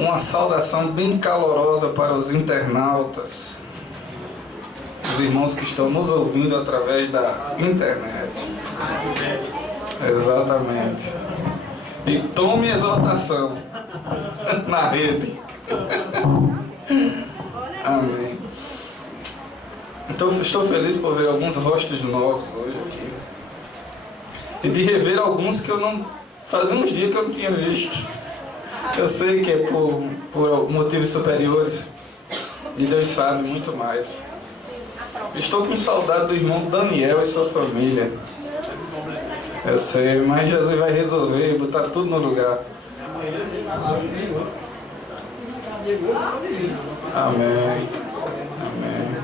Uma saudação bem calorosa para os internautas, os irmãos que estão nos ouvindo através da internet. Exatamente. E tome exortação na rede. Amém. Então estou feliz por ver alguns rostos novos hoje aqui. E de rever alguns que eu não... fazia uns dias que eu não tinha visto. Eu sei que é por motivos superiores. E Deus sabe muito mais. Estou com saudade do irmão Daniel e sua família. Eu sei, mas Jesus vai resolver e botar tudo no lugar. Amém. Amém.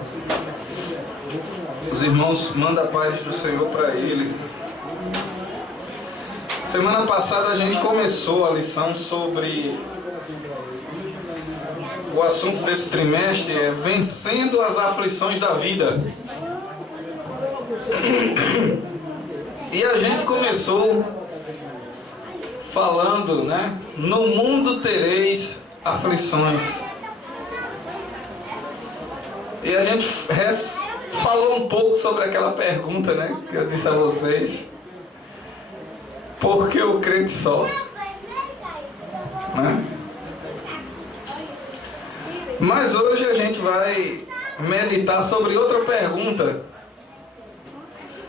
Os irmãos, manda a paz do Senhor para ele. Semana passada a gente começou a lição sobre o assunto desse trimestre é vencendo as aflições da vida. E a gente começou falando, né? No mundo tereis aflições. E a gente falou um pouco sobre aquela pergunta, né? Que eu disse a vocês. Por que o crente sofre? Né? Mas hoje a gente vai meditar sobre outra pergunta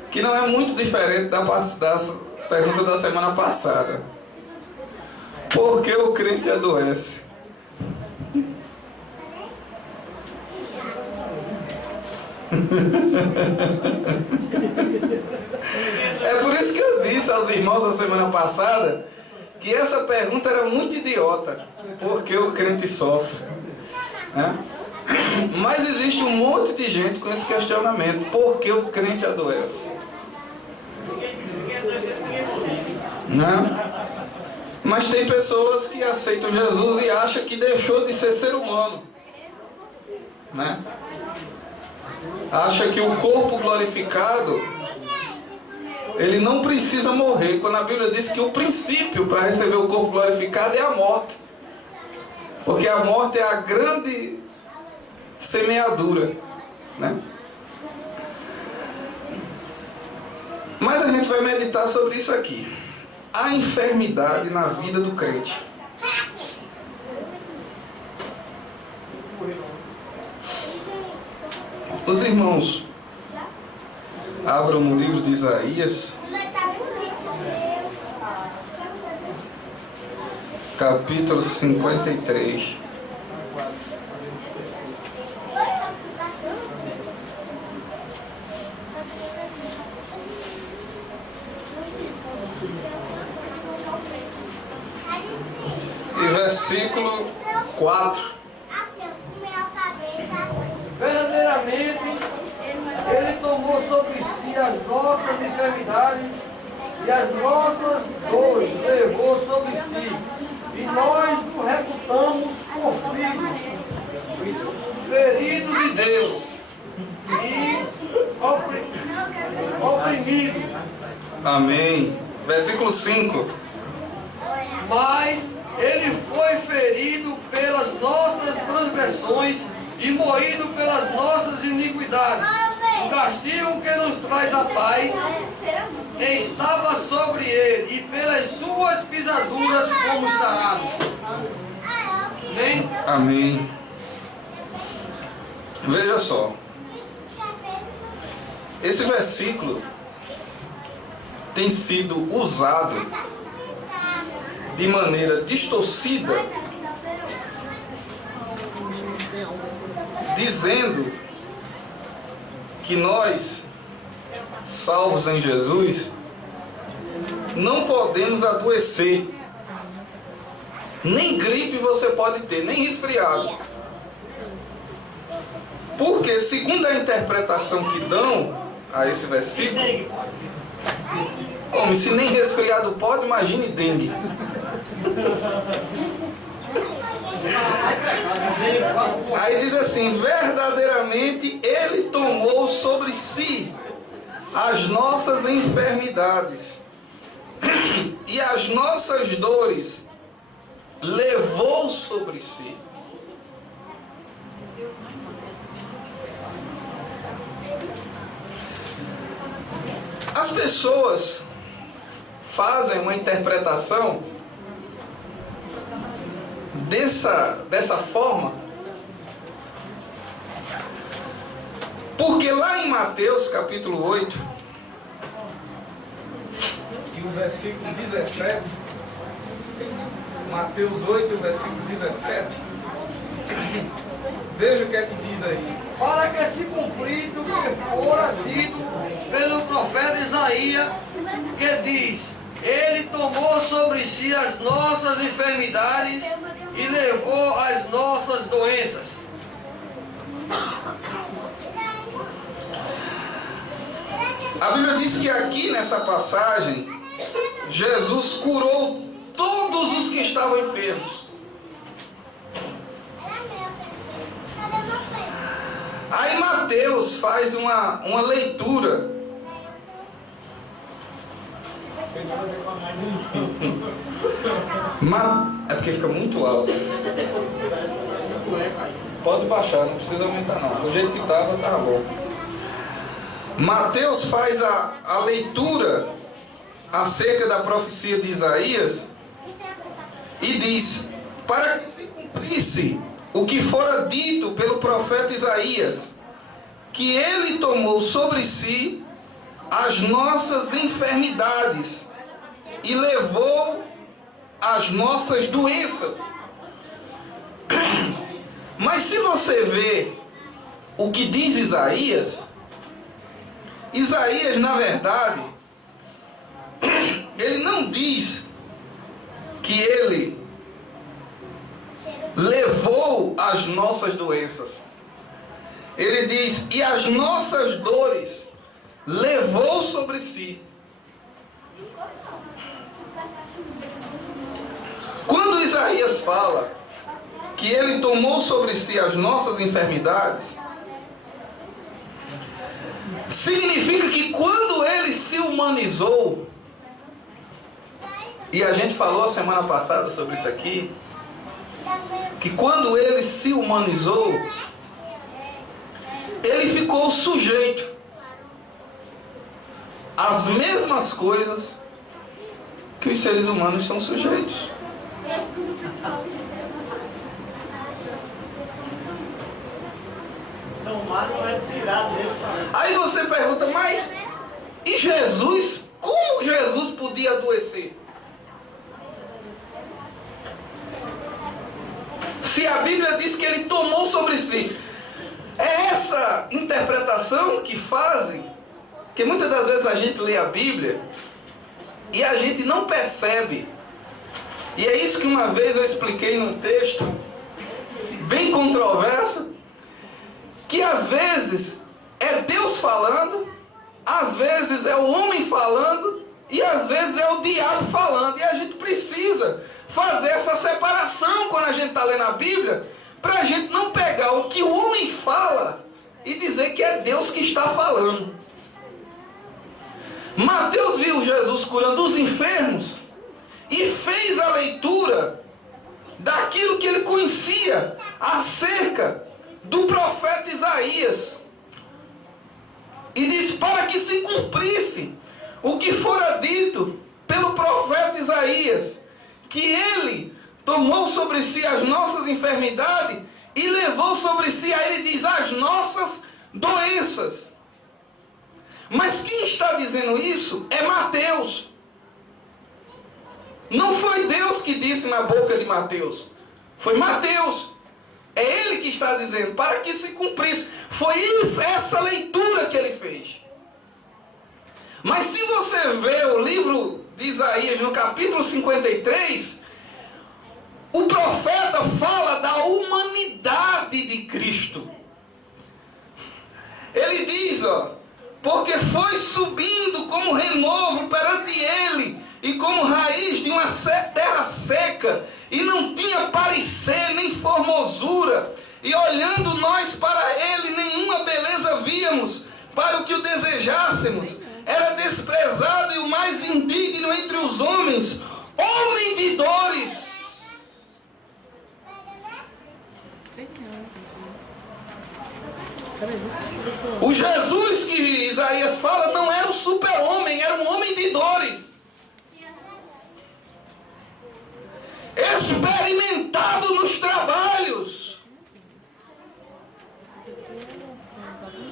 que não é muito diferente da pergunta da semana passada. Por que o crente adoece? É por isso que eu disse aos irmãos na semana passada que essa pergunta era muito idiota. Por que o crente sofre? Né? Mas existe um monte de gente com esse questionamento. Por que o crente adoece? Né? Mas tem pessoas que aceitam Jesus e acham que deixou de ser humano. Né? Acha que o corpo glorificado ele não precisa morrer, quando a Bíblia diz que o princípio para receber o corpo glorificado é a morte, porque a morte é a grande semeadura, né? Mas a gente vai meditar sobre isso aqui, a enfermidade na vida do crente. Os irmãos abram no livro de Isaías, capítulo 53. E versículo 4. Verdadeiramente, Ele tomou sobre si as nossas enfermidades e as nossas dores levou sobre si, e nós o reputamos por filho, ferido de Deus e oprimido. Amém. Versículo 5. Mas Ele foi ferido pelas nossas transgressões e moído pelas nossas iniquidades. O castigo que nos traz a paz estava sobre ele, e pelas suas pisaduras fomos sarados. Amém? Amém. Veja só. Esse versículo tem sido usado de maneira distorcida, dizendo que nós, salvos em Jesus, não podemos adoecer. Nem gripe você pode ter, nem resfriado. Porque, segundo a interpretação que dão a esse versículo, homem, se nem resfriado pode, imagine dengue. Aí diz assim: verdadeiramente Ele tomou sobre si as nossas enfermidades e as nossas dores levou sobre si. As pessoas fazem uma interpretação dessa forma, porque lá em Mateus capítulo 8, e o versículo 17, Mateus 8, o versículo 17, veja o que é que diz aí. Para que se cumprisse o que fora dito pelo profeta Isaías, que diz: Ele tomou sobre si as nossas enfermidades e levou as nossas doenças. A Bíblia diz que aqui nessa passagem, Jesus curou todos os que estavam enfermos. Aí Mateus faz uma leitura. É porque fica muito alto. Pode baixar, não precisa aumentar não. Do jeito que estava, tá bom. Mateus faz a leitura acerca da profecia de Isaías e diz: para que se cumprisse o que fora dito pelo profeta Isaías, que ele tomou sobre si as nossas enfermidades e levou as nossas doenças. Mas se você vê o que diz Isaías, na verdade, ele não diz que ele levou as nossas doenças. Ele diz: e as nossas dores levou sobre si. Quando Isaías fala que ele tomou sobre si as nossas enfermidades, significa que quando ele se humanizou, e a gente falou a semana passada sobre isso aqui, que quando ele se humanizou, ele ficou sujeito às mesmas coisas que os seres humanos são sujeitos. Aí você pergunta: mas e Jesus? Como Jesus podia adoecer? Se a Bíblia diz que ele tomou sobre si. É essa interpretação que fazem, que muitas das vezes a gente lê a Bíblia e a gente não percebe. E é isso que uma vez eu expliquei num texto bem controverso, que às vezes é Deus falando, às vezes é o homem falando e às vezes é o diabo falando. E a gente precisa fazer essa separação quando a gente está lendo a Bíblia, para a gente não pegar o que o homem fala e dizer que é Deus que está falando. Mateus viu Jesus curando os enfermos e fez a leitura daquilo que ele conhecia acerca do profeta Isaías. E diz: para que se cumprisse o que fora dito pelo profeta Isaías, que ele tomou sobre si as nossas enfermidades e levou sobre si, aí ele diz, as nossas doenças. Mas quem está dizendo isso é Mateus. Não foi Deus que disse na boca de Mateus. Foi Mateus. É ele que está dizendo, para que se cumprisse. Foi essa leitura que ele fez. Mas se você vê o livro de Isaías, no capítulo 53, o profeta fala da humanidade de Cristo. Ele diz, porque foi subindo como renovo perante ele, e como raiz de uma terra seca, e não tinha parecer nem formosura, e olhando nós para ele, nenhuma beleza víamos, para o que o desejássemos. Era desprezado e o mais indigno entre os homens, homem de dores, O Jesus que Isaías fala não era um super-homem, era um homem de dores. Experimentado nos trabalhos.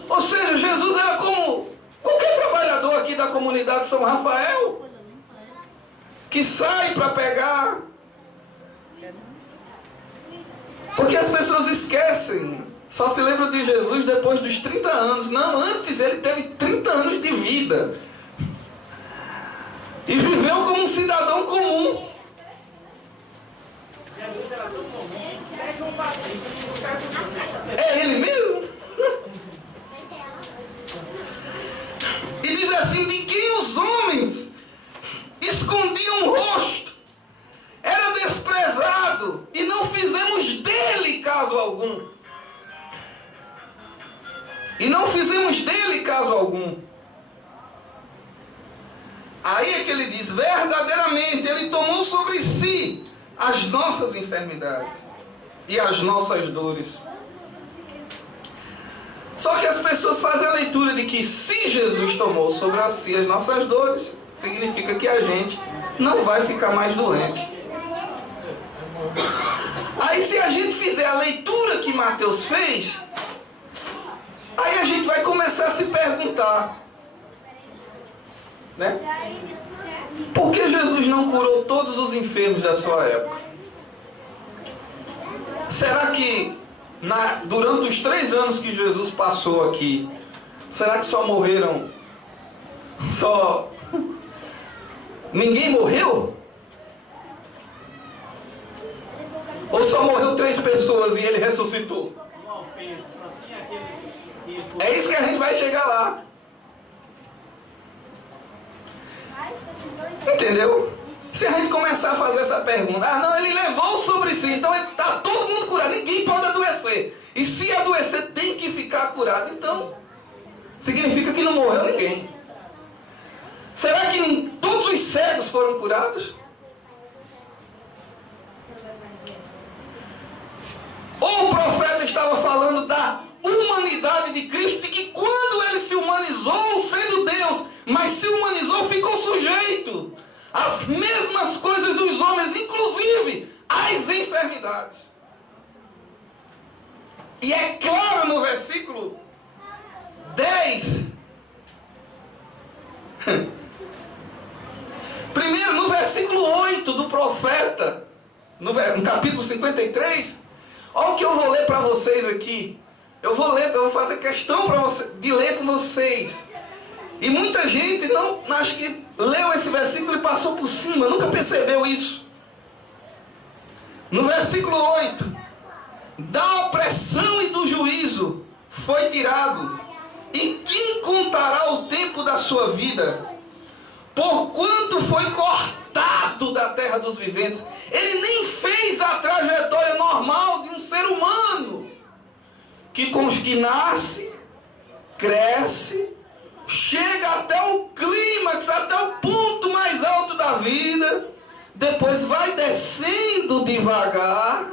Ou seja, Jesus era como qualquer trabalhador aqui da comunidade São Rafael, que sai para pegar. Porque as pessoas esquecem, só se lembram de Jesus depois dos 30 anos. Não, antes ele teve 30 anos de vida. E viveu como um cidadão comum. Jesus era tão comum. É João Batista. É ele mesmo? E diz assim, de quem os homens escondiam o rosto, era desprezado, e não fizemos dele caso algum. E não fizemos dele caso algum. Aí é que ele diz, verdadeiramente, ele tomou sobre si as nossas enfermidades e as nossas dores. Só que as pessoas fazem a leitura de que se Jesus tomou sobre si as nossas dores, significa que a gente não vai ficar mais doente. Aí se a gente fizer a leitura que Mateus fez, aí a gente vai começar a se perguntar, né? Por que Jesus não curou todos os enfermos da sua época? Será que durante os 3 anos que Jesus passou aqui, será que só morreram? Ninguém morreu? Ou só morreu 3 pessoas e ele ressuscitou? É isso que a gente vai chegar lá. Entendeu? Se a gente começar a fazer essa pergunta, não, ele levou sobre si, então está todo mundo curado, ninguém pode adoecer. E se adoecer, tem que ficar curado. Então, significa que não morreu ninguém. Será que nem todos os cegos foram curados? Ou o profeta estava falando da humanidade de Cristo, de que quando ele se humanizou, sendo Deus, mas se humanizou, ficou sujeito às mesmas coisas dos homens, inclusive às enfermidades. E é claro no versículo 10, primeiro no versículo 8 do profeta, no capítulo 53, olha o que eu vou ler para vocês aqui. Eu vou fazer questão de ler com vocês. E muita gente acho que leu esse versículo e passou por cima, nunca percebeu isso. No versículo 8, da opressão e do juízo foi tirado, e quem contará o tempo da sua vida? Porquanto foi cortado da terra dos viventes. Ele nem fez a trajetória normal de um ser humano, que nasce, cresce, chega até o clímax, até o ponto mais alto da vida, depois vai descendo devagar,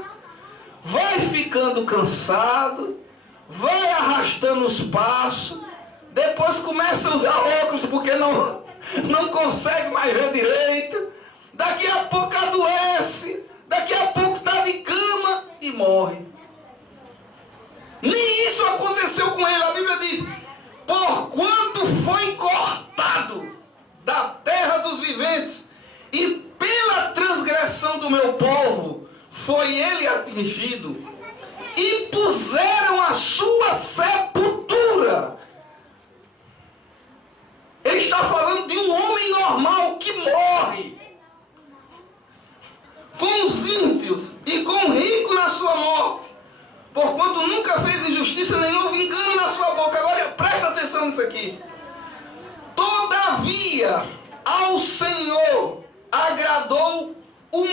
vai ficando cansado, vai arrastando os passos, depois começa a usar óculos porque não consegue mais ver direito, daqui a pouco adoece, daqui a pouco está de cama e morre. Nem isso aconteceu com ele. A Bíblia diz, porquanto foi cortado da terra dos viventes, e pela transgressão do meu povo foi ele atingido, e puseram a sua sepultura. Ele está falando de um homem normal que morre, com os ímpios e com o rico na sua morte, porquanto nunca fez injustiça, nem houve engano na sua boca. Agora presta atenção nisso aqui. Todavia ao Senhor agradou o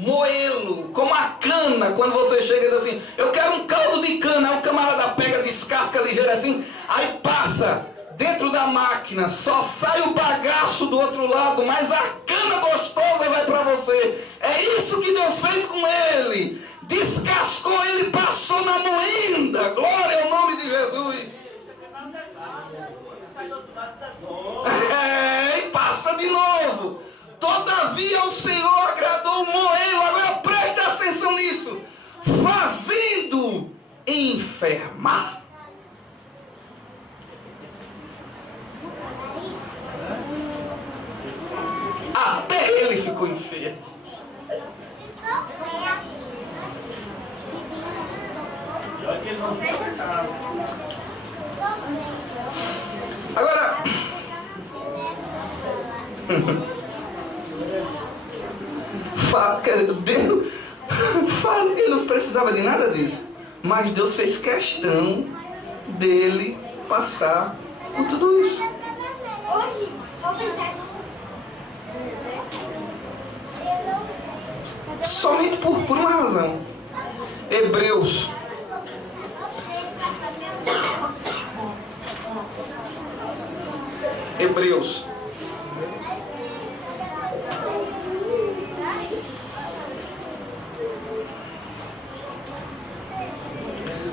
moelo, como a cana. Quando você chega e diz assim, eu quero um caldo de cana, aí o camarada pega, descasca ligeiro assim, aí passa dentro da máquina, só sai o bagaço do outro lado, mas a cana gostosa vai para você. É isso que Deus fez com ele. De descascou, ele passou na moenda. Glória ao nome de Jesus. E passa de novo. Todavia o Senhor agradou moê-lo. Agora preste atenção nisso. Fazendo enfermar. Até ele ficou enfermo. Agora, ele não precisava de nada disso, mas Deus fez questão dele passar por tudo isso. Somente por uma razão. Hebreus.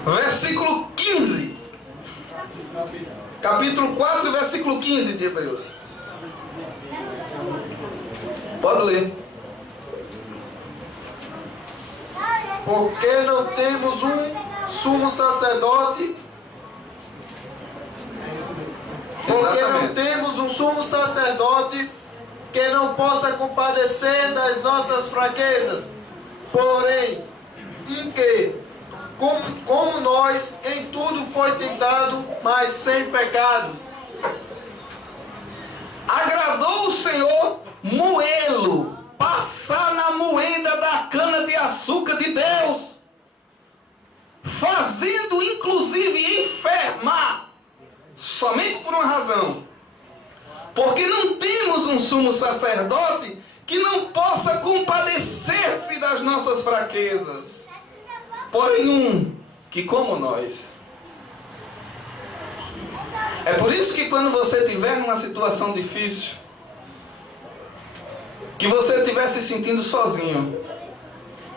Versículo 15. Capítulo 4, versículo 15 de Hebreus. Pode ler. Porque não temos um sumo sacerdote. Porque não temos um sumo sacerdote que não possa compadecer das nossas fraquezas, porém, em que, como nós, em tudo foi tentado, mas sem pecado. Agradou o Senhor moê-lo, passar na moenda da cana de açúcar de Deus, fazendo inclusive enfermar, somente por uma razão. Porque não temos um sumo sacerdote que não possa compadecer-se das nossas fraquezas, porém um que como nós. É por isso que quando você estiver numa situação difícil, que você estiver se sentindo sozinho,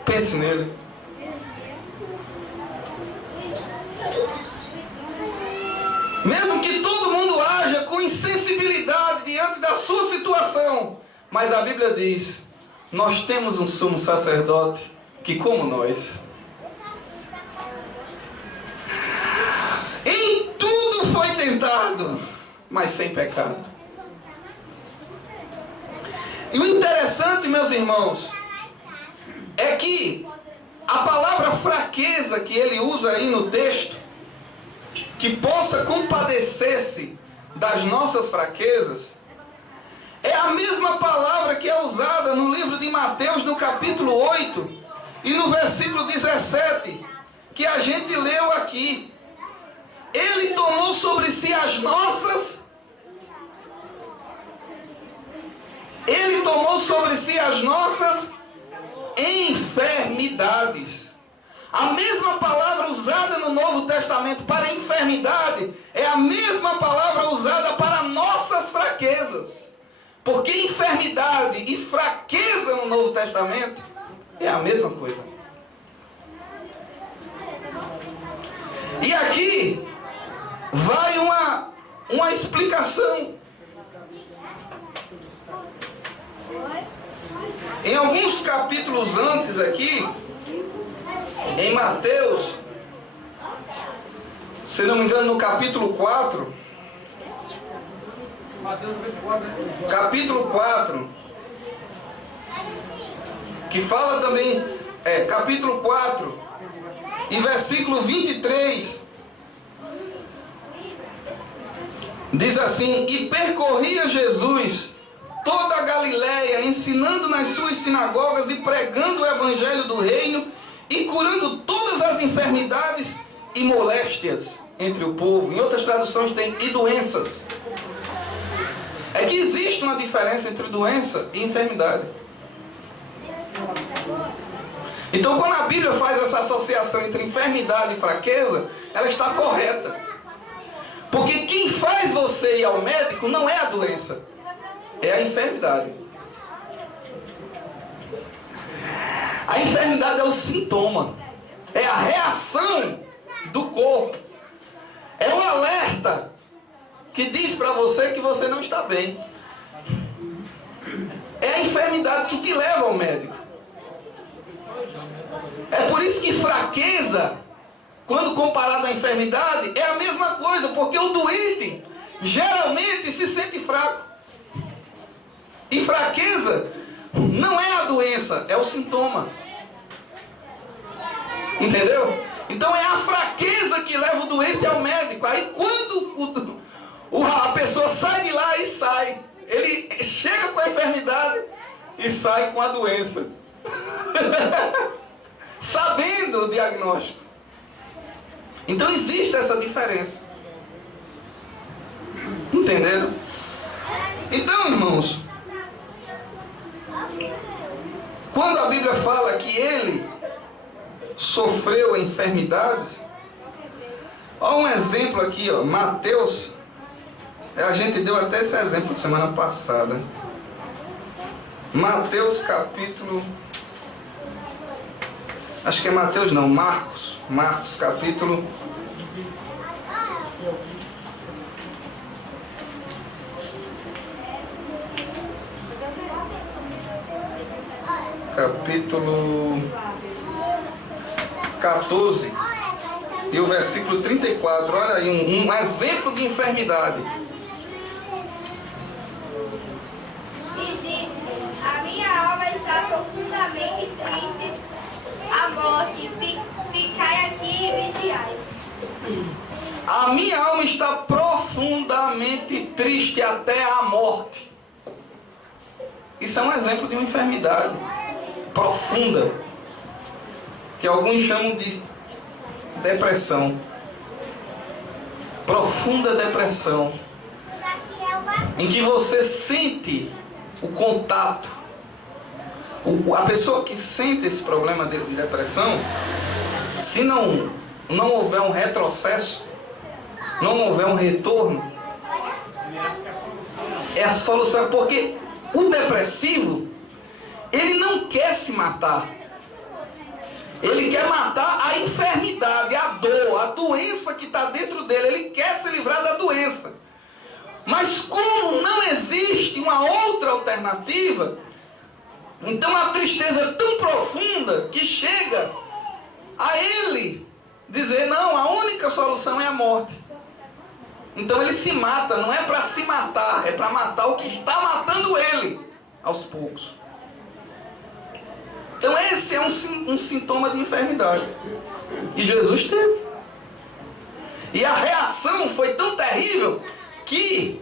pense nele. Mesmo que todo mundo haja com insensibilidade diante da sua situação, mas a Bíblia diz, nós temos um sumo sacerdote que como nós. Em tudo foi tentado, mas sem pecado. E o interessante, meus irmãos, é que a palavra fraqueza que ele usa aí no texto, que possa compadecer-se das nossas fraquezas, é a mesma palavra que é usada no livro de Mateus, no capítulo 8, e no versículo 17, que a gente leu aqui. Ele tomou sobre si as nossas... Ele tomou sobre si as nossas enfermidades. A mesma palavra usada no Novo Testamento para enfermidade é a mesma palavra usada para nossas fraquezas. Porque enfermidade e fraqueza no Novo Testamento é a mesma coisa. E aqui vai uma explicação. Em alguns capítulos antes aqui, em Mateus, se não me engano no capítulo 4, que fala também, capítulo 4, e versículo 23, diz assim: e percorria Jesus toda a Galileia, ensinando nas suas sinagogas e pregando o evangelho do reino e curando todas as enfermidades e moléstias entre o povo. Em outras traduções tem e doenças. É que existe uma diferença entre doença e enfermidade. Então quando a Bíblia faz essa associação entre enfermidade e fraqueza, ela está correta. Porque quem faz você ir ao médico não é a doença, é a enfermidade. A enfermidade é o sintoma, é a reação do corpo, é o alerta que diz para você que você não está bem. É a enfermidade que te leva ao médico. É por isso que fraqueza, quando comparado à enfermidade, é a mesma coisa, porque o doente geralmente se sente fraco. E fraqueza não é a doença, é o sintoma. Entendeu? Então é a fraqueza que leva o doente ao médico. Aí quando a pessoa sai de lá e sai, ele chega com a enfermidade e sai com a doença. Sabendo o diagnóstico. Então existe essa diferença. Entenderam? Então, irmãos, quando a Bíblia fala que ele sofreu enfermidades, olha um exemplo aqui, ó, Mateus. A gente deu até esse exemplo semana passada. Mateus capítulo... Acho que é Mateus não, Marcos. Marcos capítulo... Capítulo 14 e o versículo 34. Olha aí, um exemplo de enfermidade. E disse: a minha alma está profundamente triste, a morte, ficai aqui e vigiai. A minha alma está profundamente triste até a morte. Isso é um exemplo de uma enfermidade profunda, que alguns chamam de depressão. Profunda depressão, em que você sente o contato. A pessoa que sente esse problema de depressão, se não houver um retrocesso, não houver um retorno, é a solução, porque o depressivo, ele não quer se matar. Ele quer matar a enfermidade, a dor, a doença que está dentro dele. Ele quer se livrar da doença. Mas como não existe uma outra alternativa, então a tristeza é tão profunda que chega a ele dizer: não, a única solução é a morte. Então ele se mata, não é para se matar, é para matar o que está matando ele aos poucos. Então esse é um sintoma de enfermidade. E Jesus teve. E a reação foi tão terrível que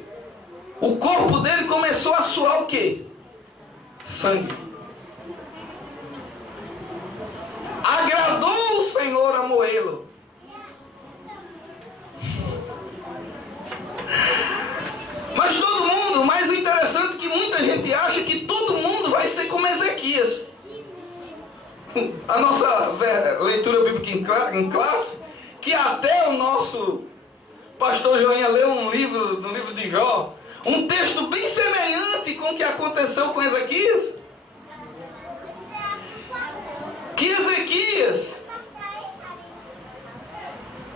o corpo dele começou a suar o quê? Sangue. Agradou o Senhor a moê-lo. Mas todo mundo, mas o interessante é que muita gente acha que todo mundo vai ser como Ezequias. A nossa leitura bíblica em classe, que até o nosso pastor Joinha leu no livro de Jó, um texto bem semelhante com o que aconteceu com Ezequias. Que Ezequias,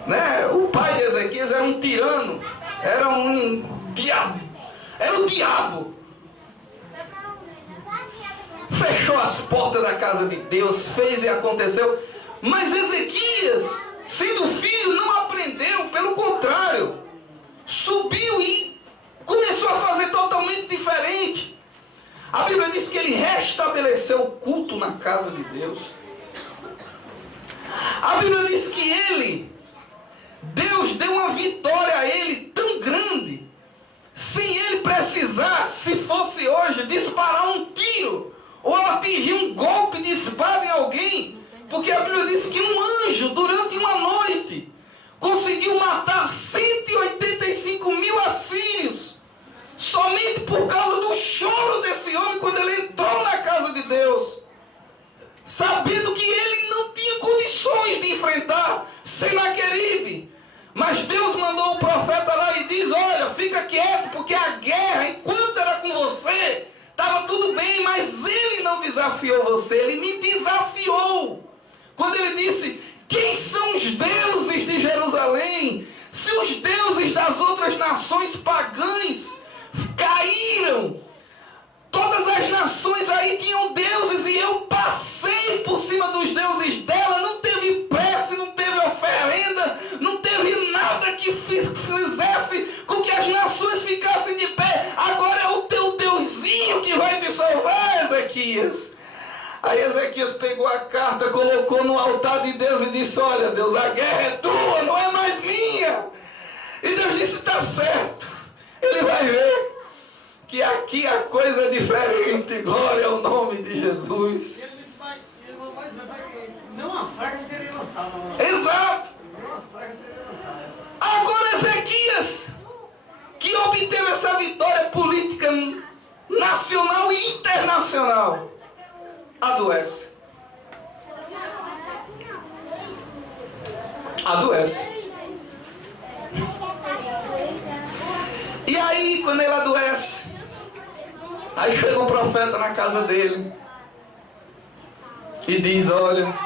né, o pai de Ezequias era um tirano, era um diabo, era o diabo. Fechou as portas da casa de Deus, fez e aconteceu. Mas Ezequias, sendo filho, não aprendeu, pelo contrário, subiu e começou a fazer totalmente diferente. A Bíblia diz que ele restabeleceu o culto na casa de Deus. A Bíblia diz que Deus deu uma vitória a ele tão grande, sem ele precisar, se fosse hoje, disparar um tiro ou atingir um golpe de espada em alguém, porque a Bíblia diz que um anjo, durante uma noite, conseguiu matar 185.000 assírios, somente por causa do choro desse homem quando ele entrou na casa de Deus, sabendo que ele não tinha condições de enfrentar Senaqueribe. Mas Deus mandou o profeta lá e diz: olha, fica quieto, porque a guerra, enquanto era com você, estava tudo bem, mas ele não desafiou você, ele me desafiou. Quando ele disse, quem são os deuses de Jerusalém? Se os deuses das outras nações pagãs caíram, todas as nações aí tinham deuses e eu passei por cima dos deuses dela, não teve prece, não teve oferenda, não teve nada que fizesse com que as nações ficassem de pé. Agora é o teu Deusinho que vai te salvar, Ezequias. Aí Ezequias pegou a carta, colocou no altar de Deus e disse, olha Deus, a guerra é tua, não é mais minha. E Deus disse, está certo, ele vai ver que aqui a coisa é diferente, glória ao nome de Jesus. Não a fraca seria lançada. Exato. Agora Ezequias, que obteve essa vitória política nacional e internacional, adoece. E aí, quando ele adoece, aí chega um profeta na casa dele e diz, olha,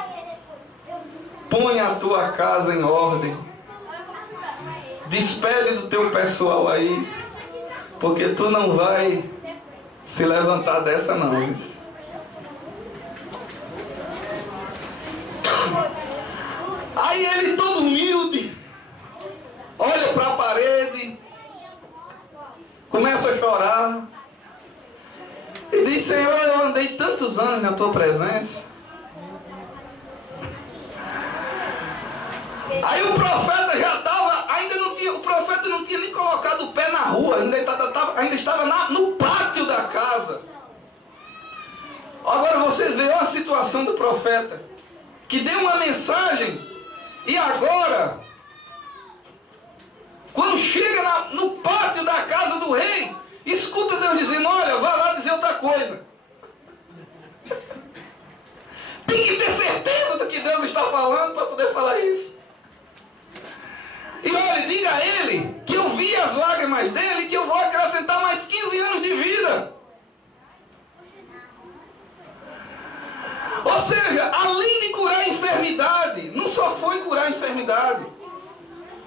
põe a tua casa em ordem, despede do teu pessoal aí, porque tu não vai se levantar dessa não. Aí ele todo humilde, olha para a parede, começa a chorar e diz, Senhor, eu andei tantos anos na tua presença. Aí o profeta já estava, o profeta não tinha nem colocado o pé na rua, ainda estava no pátio da casa. Agora vocês veem a situação do profeta, que deu uma mensagem, e agora, quando chega no pátio da casa do rei, escuta Deus dizendo, olha, vai lá dizer outra coisa. Tem que ter certeza do que Deus está falando para poder falar isso. E olha, diga a ele que eu vi as lágrimas dele e que eu vou acrescentar mais 15 anos de vida. Ou seja, além de curar a enfermidade, não só foi curar a enfermidade,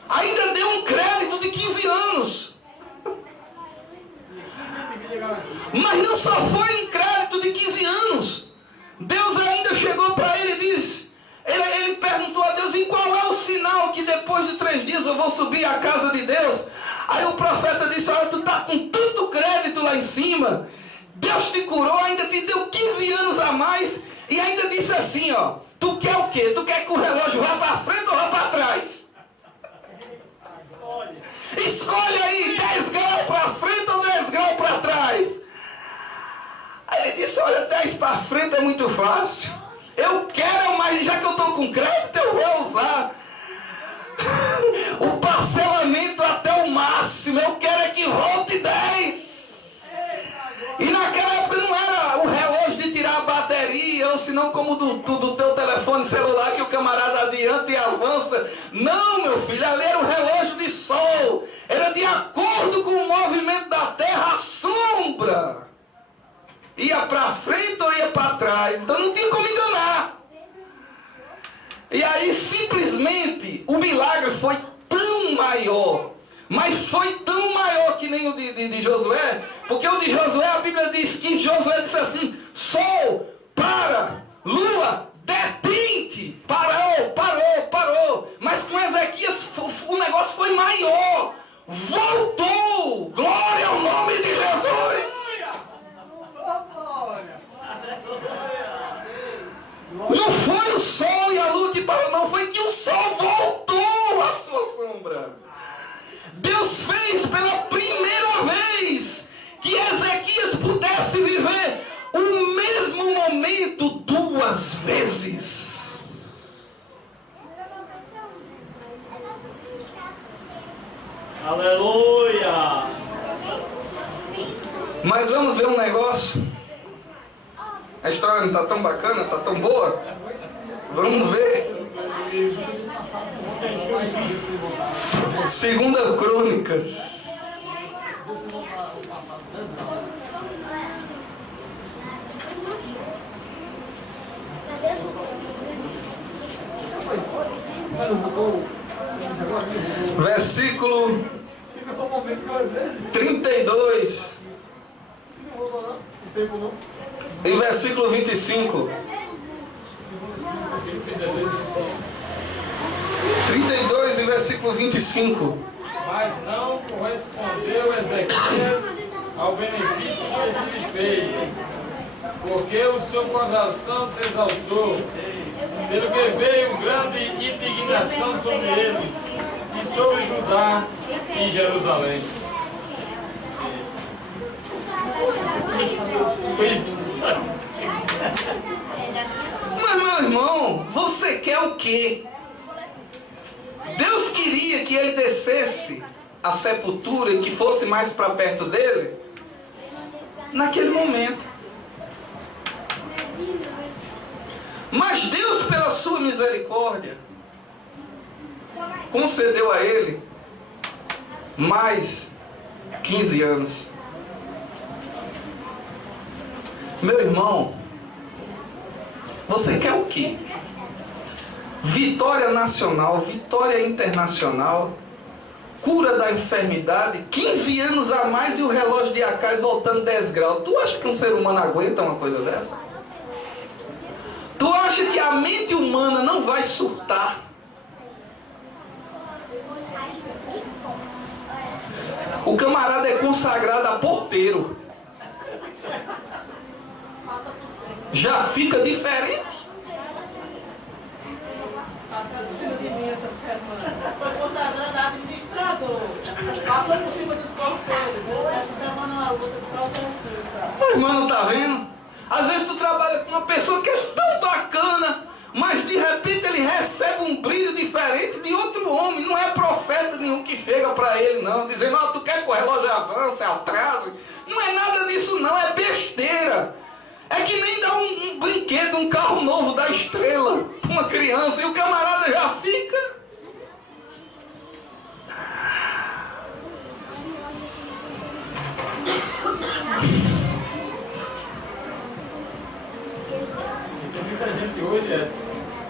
ainda deu um crédito de 15 anos. Mas não só foi um crédito de 15 anos. Deus ainda chegou para ele e disse, ele perguntou a Deus, em qual é o sinal que depois de 3 dias eu vou subir à casa de Deus? Aí o profeta disse, olha, tu está com tanto crédito lá em cima, Deus te curou, ainda te deu 15 anos a mais, e ainda disse assim, ó, tu quer o quê? Tu quer que o relógio vá para frente ou vá para trás? Escolhe aí, 10 graus para frente ou 10 graus para trás? Aí ele disse, olha, 10 para frente é muito fácil. Eu quero, mas já que eu estou com crédito, eu vou usar o parcelamento até o máximo. Eu quero é que volte 10. E naquela época não era o relógio de tirar a bateria, ou senão como do teu telefone celular que o camarada adianta e avança. Não, meu filho, ali era o relógio de sol. Era de acordo com o movimento da terra, a sombra ia para frente ou ia para trás. Então não tinha como enganar. E aí simplesmente o milagre foi tão maior, mas foi tão maior que nem o de Josué, porque o de Josué, a Bíblia diz que Josué disse assim, sol, para, lua, detente, parou, mas com Ezequias o negócio foi maior, voltou, glória ao nome de Jesus. Não foi o sol e a lua que parou, não, foi que o sol voltou à sua sombra. Deus fez pela primeira vez que Ezequias pudesse viver o mesmo momento 2 vezes. Aleluia! Mas vamos ver um negócio. A história não está tão bacana, está tão boa? Vamos ver. 2 Crônicas. Versículo 32. E versículo 25. 32 e versículo 25. Mas não correspondeu Ezequias ao benefício que lhe fez, porque o seu coração se exaltou, pelo que veio grande indignação sobre ele e sobre Judá e Jerusalém. Mas, meu irmão, você quer o quê? Deus queria que ele descesse à sepultura e que fosse mais para perto dele naquele momento. Mas Deus, pela sua misericórdia, concedeu a ele mais 15 anos. Meu irmão, você quer o quê? Vitória nacional, vitória internacional, cura da enfermidade, 15 anos a mais e o relógio de Acais voltando 10 graus. Tu acha que um ser humano aguenta uma coisa dessa? Tu acha que a mente humana não vai surtar? O camarada é consagrado a porteiro. Já fica diferente. Passando por cima de mim essa semana. Foi consagrado administrador. Passando por cima dos porteiros. Essa semana é uma luta que só Jesus, sabe? O irmão não tá vendo? Às vezes tu trabalha com uma pessoa que é tão bacana, mas de repente ele recebe um brilho diferente de outro homem. Não é profeta nenhum que chega para ele não, dizendo, ó, tu quer que o relógio avance, atrase. Não é nada disso não, é besteira. É que nem dá um brinquedo, um carro novo da Estrela para uma criança e o camarada já fica. Tem muita gente hoje, Edson,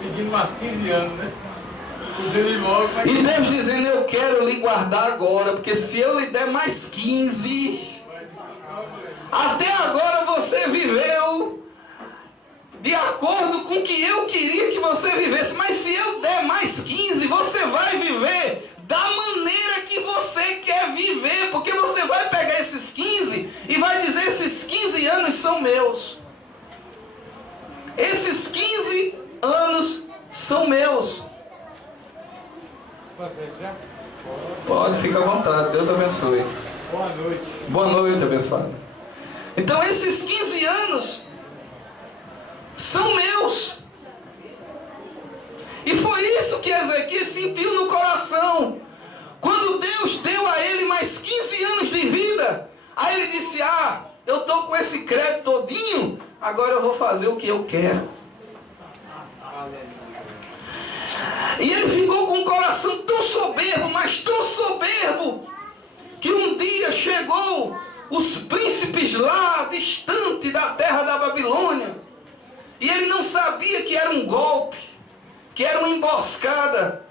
pedindo umas 15 anos, né? E Deus dizendo, eu quero lhe guardar agora, porque se eu lhe der mais 15... Até agora você viveu de acordo com o que eu queria que você vivesse. Mas se eu der mais 15, você vai viver da maneira que você quer viver. Porque você vai pegar esses 15 e vai dizer, esses 15 anos são meus. Esses 15 anos são meus. Pode, fica à vontade. Deus abençoe. Boa noite. Boa noite, abençoado. Então esses 15 anos são meus. E foi isso que Ezequias sentiu no coração. Quando Deus deu a ele mais 15 anos de vida, aí ele disse, eu estou com esse crédito todinho, agora eu vou fazer o que eu quero. E ele ficou com o coração tão soberbo, mas tão soberbo, que um dia chegou os príncipes lá, distante da terra da Babilônia, e ele não sabia que era um golpe, que era uma emboscada,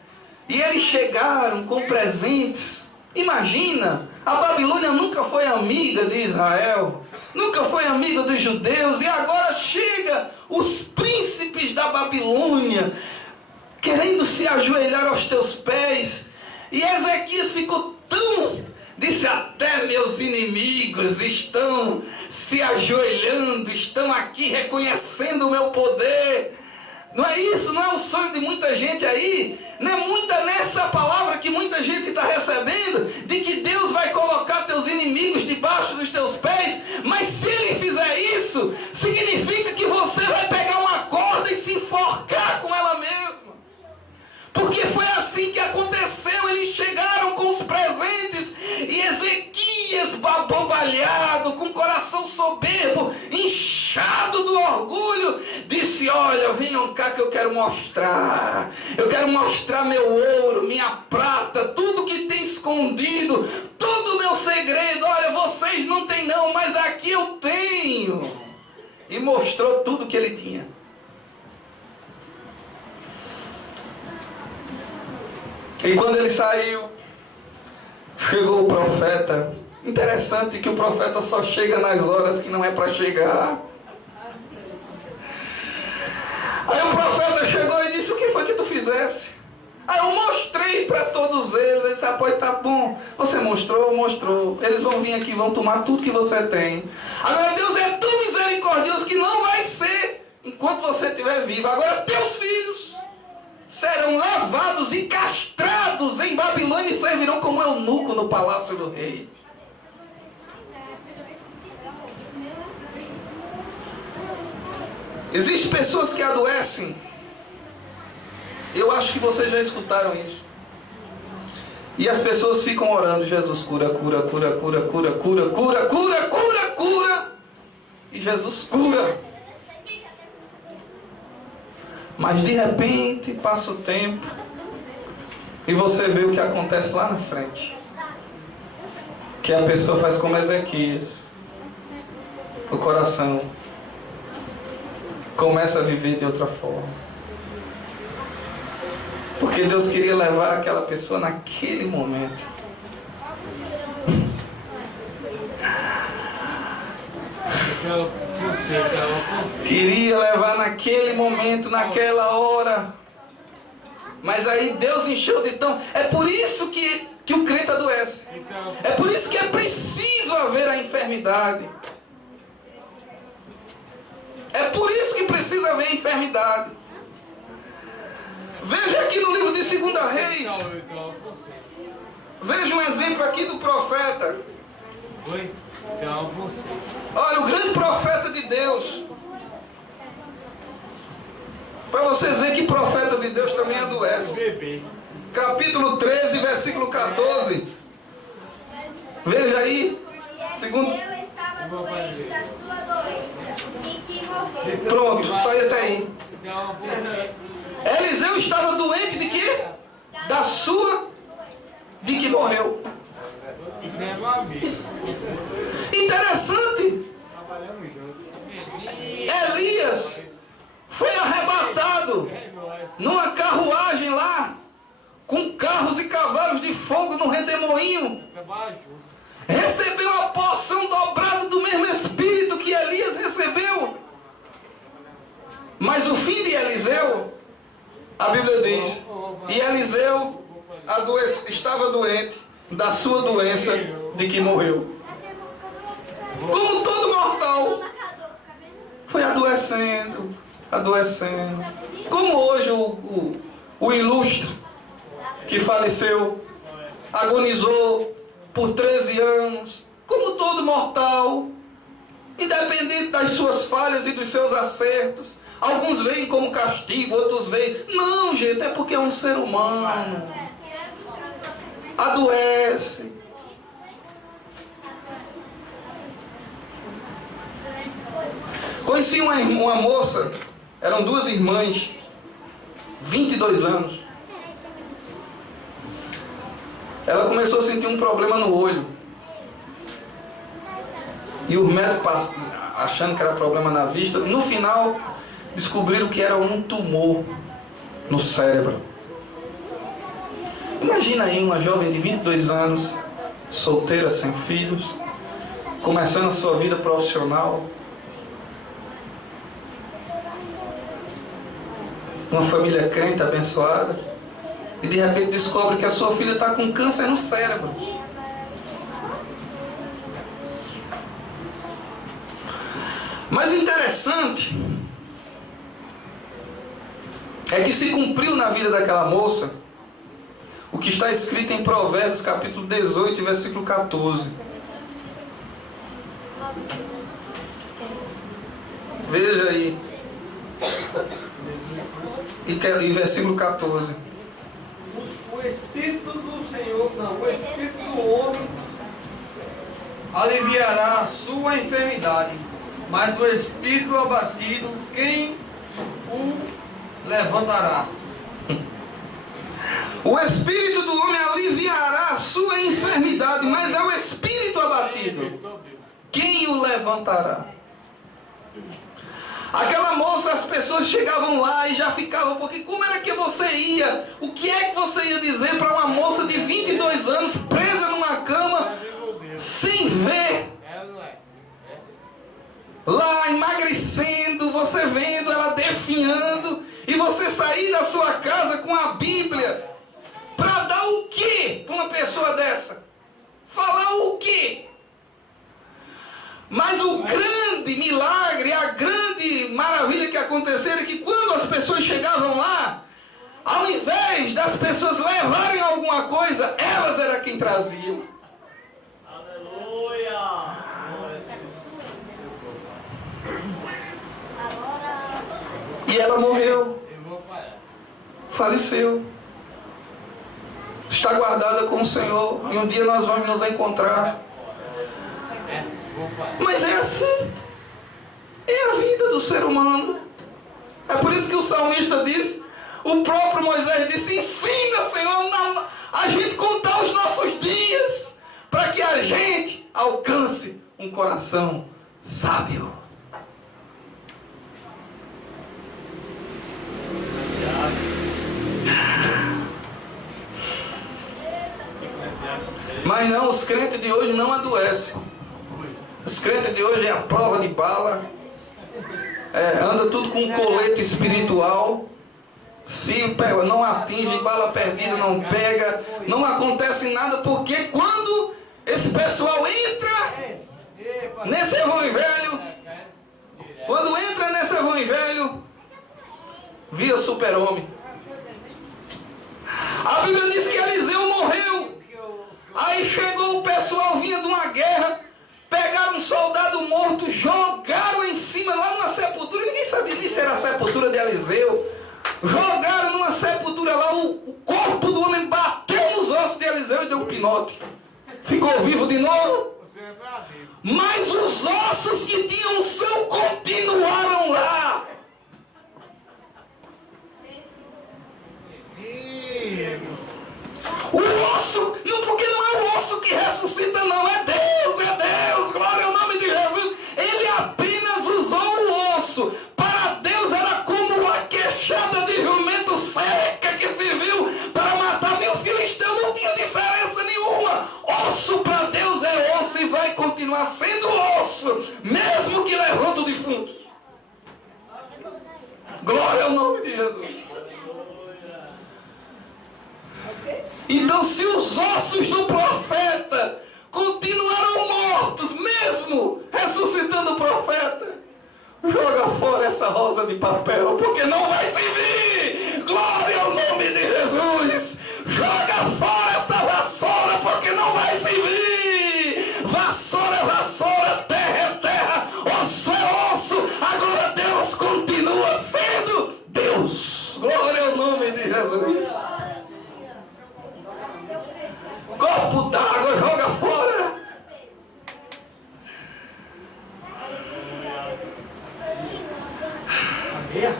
e eles chegaram com presentes. Imagina, a Babilônia nunca foi amiga de Israel, nunca foi amiga dos judeus, e agora chega os príncipes da Babilônia, querendo se ajoelhar aos teus pés, e Ezequias ficou tão... Disse, até meus inimigos estão se ajoelhando, estão aqui reconhecendo o meu poder. Não é isso? Não é o sonho de muita gente aí? Não é muita nessa palavra que muita gente está recebendo? De que Deus vai colocar teus inimigos debaixo dos teus pés? Mas se Ele fizer isso, significa que você vai pegar uma corda e se enforcar com ela mesma. Porque foi assim que aconteceu. Eles chegaram com os presentes e Ezequias, abobalhado, com o coração soberbo, inchado do orgulho, disse, olha, venham cá que eu quero mostrar meu ouro, minha prata, tudo que tem escondido, todo o meu segredo. Olha, vocês não têm não, mas aqui eu tenho. E mostrou tudo que ele tinha. E quando ele saiu, chegou o profeta. Interessante que o profeta só chega nas horas que não é para chegar. Aí o profeta chegou e disse: o que foi que tu fizesse? Aí eu mostrei para todos eles. Ele disse: ah, pode, tá bom. Você mostrou. Eles vão vir aqui, vão tomar tudo que você tem. Agora Deus é tão misericordioso que não vai ser enquanto você estiver vivo. Agora teus filhos serão lavados e castrados em Babilônia e servirão como eunuco no palácio do rei. Existem pessoas que adoecem. Eu acho que vocês já escutaram isso. E as pessoas ficam orando: Jesus, cura, cura, cura, cura, cura, cura, cura, cura, cura, cura. E Jesus cura. Mas de repente passa o tempo e você vê o que acontece lá na frente. Que a pessoa faz como Ezequias. O coração começa a viver de outra forma. Porque Deus queria levar aquela pessoa naquele momento. Queria levar naquele momento, naquela hora. Mas aí Deus encheu de tão... É por isso que o crente adoece. É por isso que é preciso haver a enfermidade. É por isso que precisa haver enfermidade. Veja aqui no livro de 2 Reis. Veja um exemplo aqui do profeta. Olha, o grande profeta de Deus. Para vocês verem que profeta de Deus também adoece. Capítulo 13, versículo 14. Veja aí. Segundo... Pronto, só ia até aí. Eliseu estava doente de quê? Da sua... De que morreu. Interessante. Elias foi arrebatado numa carruagem lá, com carros e cavalos de fogo no redemoinho. Recebeu a porção dobrada do mesmo Espírito que Elias recebeu. Mas o fim de Eliseu, a Bíblia diz, e Eliseu estava doente da sua doença de que morreu. Como todo mortal, foi adoecendo. Como hoje o ilustre que faleceu, agonizou por 13 anos, como todo mortal, independente das suas falhas e dos seus acertos. Alguns veem como castigo, outros veem... Não, gente, é porque é um ser humano. Adoece. Conheci uma moça, eram 2 irmãs, 22 anos. Ela começou a sentir um problema no olho. E os médicos, achando que era problema na vista, no final descobriram que era um tumor no cérebro. Imagina aí uma jovem de 22 anos, solteira, sem filhos, começando a sua vida profissional, uma família crente, abençoada, e de repente descobre que a sua filha está com câncer no cérebro. Mas o interessante é que se cumpriu na vida daquela moça o que está escrito em Provérbios capítulo 18, versículo 14. Veja aí. E versículo 14. O Espírito do Senhor, o Espírito do homem aliviará a sua enfermidade, mas o Espírito abatido, quem o levantará? O Espírito do homem aliviará a sua enfermidade, mas é o Espírito abatido, quem o levantará? Aquela moça, as pessoas chegavam lá e já ficavam, porque como era que você ia? O que é que você ia dizer para uma moça de 22 anos presa numa cama, sem ver? Lá emagrecendo, você vendo ela definhando, e você sair da sua casa com a Bíblia, para dar o quê para uma pessoa dessa? Falar o quê? Mas o grande milagre, a grande maravilha que aconteceu é que quando as pessoas chegavam lá, ao invés das pessoas levarem alguma coisa, elas eram quem traziam. Aleluia! E ela morreu, faleceu, está guardada com o Senhor, e um dia nós vamos nos encontrar. Mas é assim, é a vida do ser humano. É por isso que o salmista disse, o próprio Moisés disse: ensina, Senhor, a gente contar os nossos dias, para que a gente alcance um coração sábio. Mas não, os crentes de hoje não adoecem. Os crentes de hoje é a prova de bala. Anda tudo com um colete espiritual. Se não atinge, bala perdida não pega. Não acontece nada, porque quando esse pessoal entra nesse evangelho, vira super-homem. A Bíblia diz que Eliseu morreu. Aí chegou o pessoal, vinha de uma guerra, pegaram um soldado morto, jogaram em cima, lá numa sepultura, ninguém sabia nem se era a sepultura de Eliseu. Jogaram numa sepultura lá, o corpo do homem bateu nos ossos de Eliseu e deu um pinote. Ficou vivo de novo. Mas os ossos que tinham são continuaram lá. O osso, não, porque não é o osso que ressuscita, não, é Deus, glória ao nome de Jesus. Ele apenas usou o osso. Para Deus era como uma queixada de jumento seca que se viu para matar 1000 filisteus, não tinha diferença nenhuma. Osso para Deus é osso e vai continuar sendo osso, mesmo que levante o defunto. Glória ao nome de Jesus. Então, se os ossos do profeta continuaram mortos, mesmo ressuscitando o profeta, joga fora essa rosa de papel, porque não vai servir. Glória ao nome de Jesus. Joga fora essa vassoura, porque não vai servir. Vassoura é vassoura, terra é terra, osso é osso. Agora Deus continua sendo Deus. Glória ao nome de Jesus. Copo d'água, joga fora. Meia?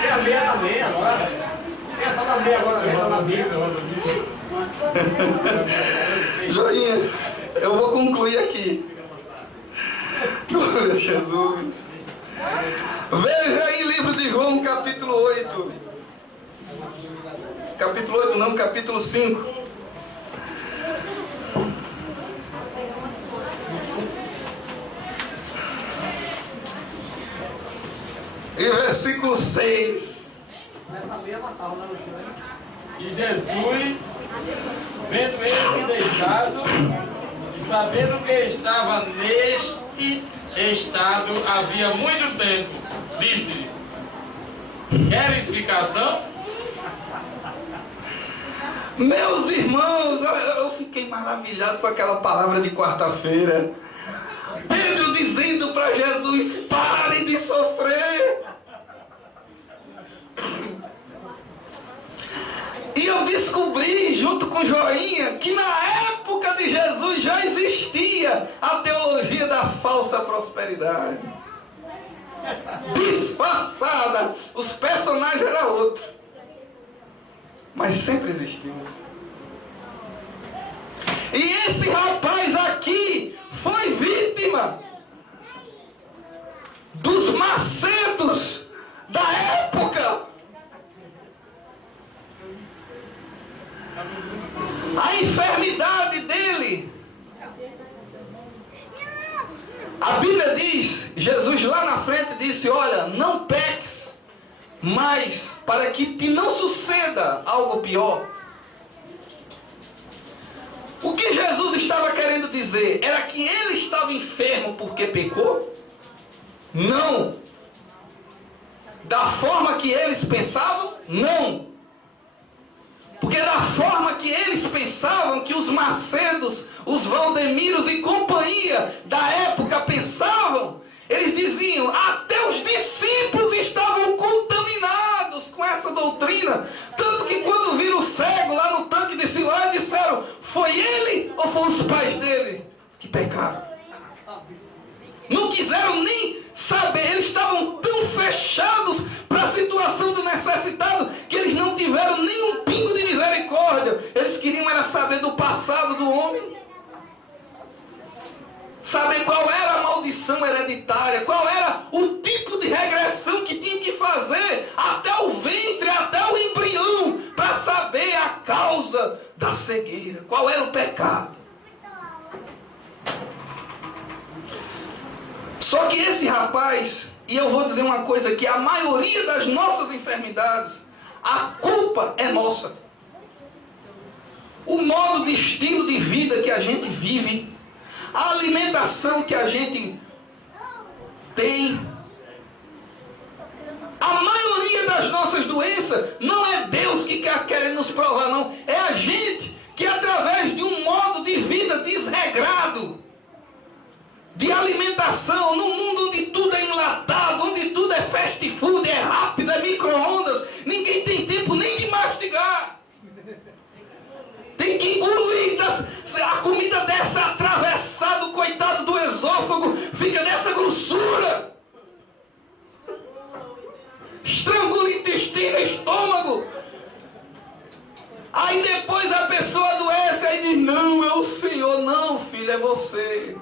Tem a meia na meia agora. Tem a na meia agora, tá na Bíblia. Joinha, eu vou concluir aqui. Glória a Jesus. Veja aí, livro de João, capítulo 8. Capítulo 8 não, capítulo 5. E versículo 6. E Jesus, vendo ele deitado, e sabendo que estava neste estado havia muito tempo, disse-lhe: queres explicação? Meus irmãos, eu fiquei maravilhado com aquela palavra de quarta-feira. Pedro dizendo para Jesus: pare de sofrer. E eu descobri, junto com Joinha, que na época de Jesus já existia a teologia da falsa prosperidade. Disfarçada, os personagens eram outros, mas sempre existiu. E esse rapaz aqui foi vítima dos macedos da época. A enfermidade dele. A Bíblia diz, Jesus lá na frente disse, olha, não peques, mas para que te não suceda algo pior. O que Jesus estava querendo dizer? Era que ele estava enfermo porque pecou? Não. Da forma que eles pensavam? Não. Porque da forma que eles pensavam, que os Macedos, os Valdemiros e companhia da época pensavam, eles diziam, até os discípulos estavam contaminados com essa doutrina. Tanto que quando viram o cego lá no tanque de Siloé, disseram, foi ele ou foram os pais dele que pecaram? Não quiseram nem saber, eles estavam tão fechados para a situação do necessitado que eles não tiveram nem um pingo de misericórdia. Eles queriam era saber do passado do homem, saber qual era a maldição hereditária, qual era o tipo de regressão que tinha que fazer até o ventre, até o embrião, para saber a causa da cegueira, qual era o pecado. Só que esse rapaz, e eu vou dizer uma coisa, que a maioria das nossas enfermidades, a culpa é nossa. O modo de estilo de vida que a gente vive, a alimentação que a gente tem, a maioria das nossas doenças, não é Deus que quer nos provar, não. É a gente que através de um modo de vida desregrado, de alimentação, num mundo onde tudo é enlatado, onde tudo é fast food, é rápido, é micro-ondas, ninguém tem tempo nem de mastigar. Tem que engolir, a comida dessa atravessada, o coitado do esôfago, fica dessa grossura. Estrangula o intestino, estômago. Aí depois a pessoa adoece, aí diz, não, é o Senhor. Não, filho, é você.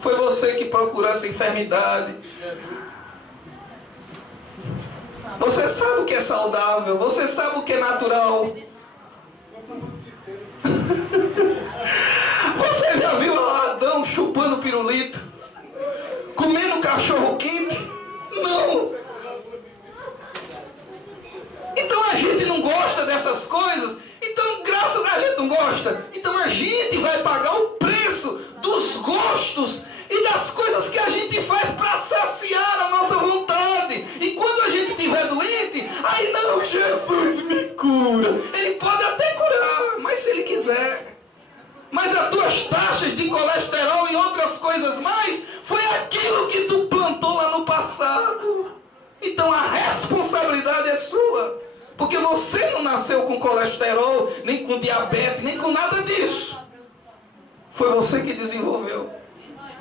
Foi você que procurou essa enfermidade. Você sabe o que é saudável, você sabe o que é natural. Você já viu Adão chupando pirulito? Comendo cachorro quente? Não. Então a gente não gosta dessas coisas. Então, graças a gente não gosta. Então a gente vai pagar o preço dos gostos e das coisas que a gente faz para saciar a nossa vontade. E quando a gente estiver doente, aí não, Jesus me cura. Ele pode até curar, mas se ele quiser. Mas as tuas taxas de colesterol e outras coisas mais, foi aquilo que tu plantou lá no passado. Então a responsabilidade é sua. Porque você não nasceu com colesterol, nem com diabetes, nem com nada disso. Foi você que desenvolveu.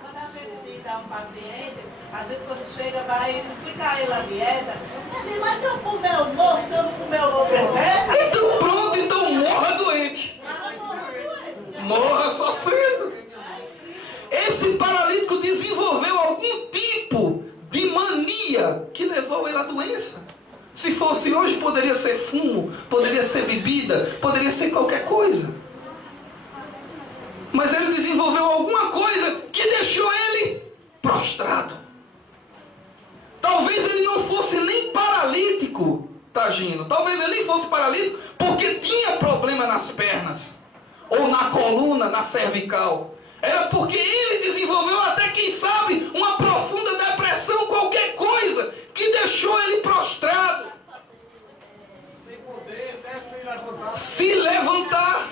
Quando a gente diz a um paciente, às vezes quando chega, vai explicar a ele a dieta, ele diz, mas se eu comer o novo, se eu não comer o outro, então pronto, então morra doente. Morra sofrendo. Esse paralítico desenvolveu algum tipo de mania que levou ele à doença. Se fosse hoje, poderia ser fumo, poderia ser bebida, poderia ser qualquer coisa. Mas ele desenvolveu alguma coisa que deixou ele prostrado. Talvez ele não fosse nem paralítico, Tagino. Talvez ele nem fosse paralítico porque tinha problema nas pernas, ou na coluna, na cervical. Era porque ele desenvolveu até, quem sabe, uma profunda depressão, qualquer coisa, que deixou ele prostrado. Se levantar.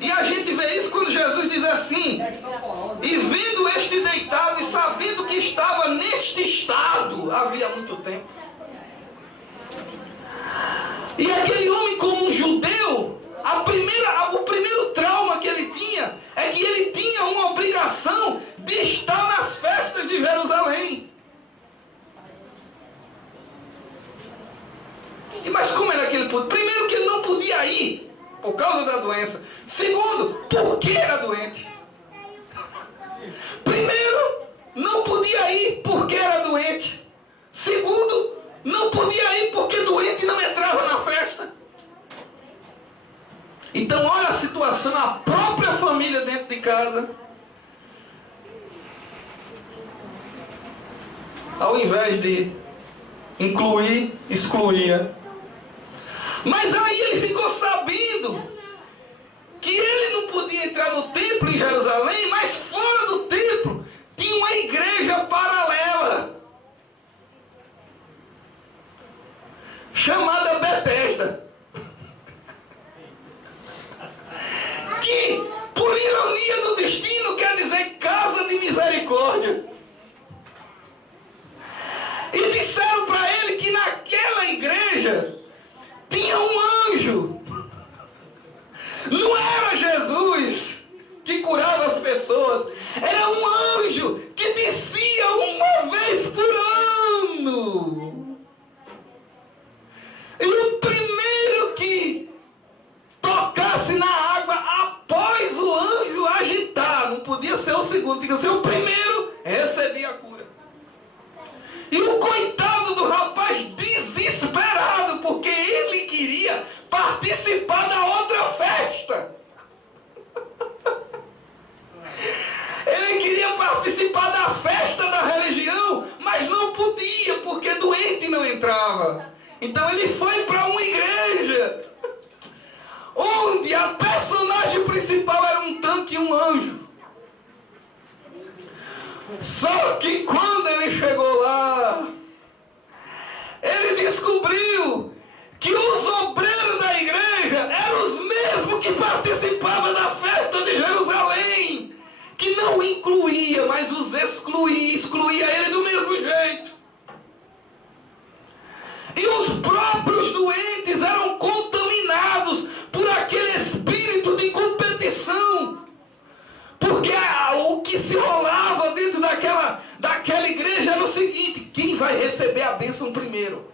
E a gente vê isso quando Jesus diz assim, e vendo este deitado e sabendo que estava neste estado, havia muito tempo. E aquele homem, como um judeu, o primeiro trauma que ele tinha é que ele tinha uma obrigação de estar nas festas de Jerusalém. E mas como era que ele podia? Primeiro, que ele não podia ir por causa da doença. Segundo, porque era doente. Primeiro, não podia ir porque era doente. Segundo, não podia ir porque doente não entrava na festa. Então olha a situação, a própria família dentro de casa, ao invés de incluir, excluía. Mas aí ele ficou sabendo que ele não podia entrar no templo em Jerusalém, mas fora do templo tinha uma igreja paralela, chamada Betesda, que, por ironia do destino, quer dizer casa de misericórdia. E disseram para ele que naquela igreja tinha um anjo. Não era Jesus que curava as pessoas, era um anjo que descia uma vez por ano. E o primeiro que tocasse na água após o anjo agitar, não podia ser o segundo, tinha que ser o primeiro, recebia a cura. E o coitado do rapaz desesperado, porque ele queria participar da outra festa. Ele queria participar da festa da religião, mas não podia, porque doente não entrava. Então ele foi para uma igreja, onde a personagem principal era um tanque e um anjo. Só que quando ele chegou lá, ele descobriu que os obreiros da igreja eram os mesmos que participavam da festa de Jerusalém, que não incluía, mas os excluía ele do mesmo jeito. E os próprios doentes eram contaminados por aquele espírito de competição. Porque o que se rolava dentro daquela igreja era o seguinte: quem vai receber a bênção primeiro?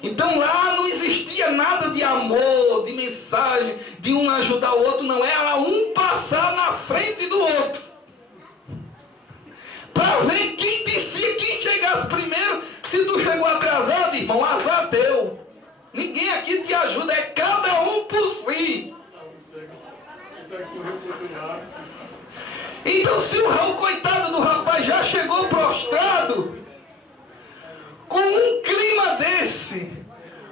Então lá não existia nada de amor, de mensagem, de um ajudar o outro, não. Era um passar na frente do outro, para ver quem descia, quem chegasse primeiro. Se tu chegou atrasado, irmão, azar teu. Ninguém aqui te ajuda, é cada um por si. Então se o coitado do rapaz já chegou prostrado, com um clima desse,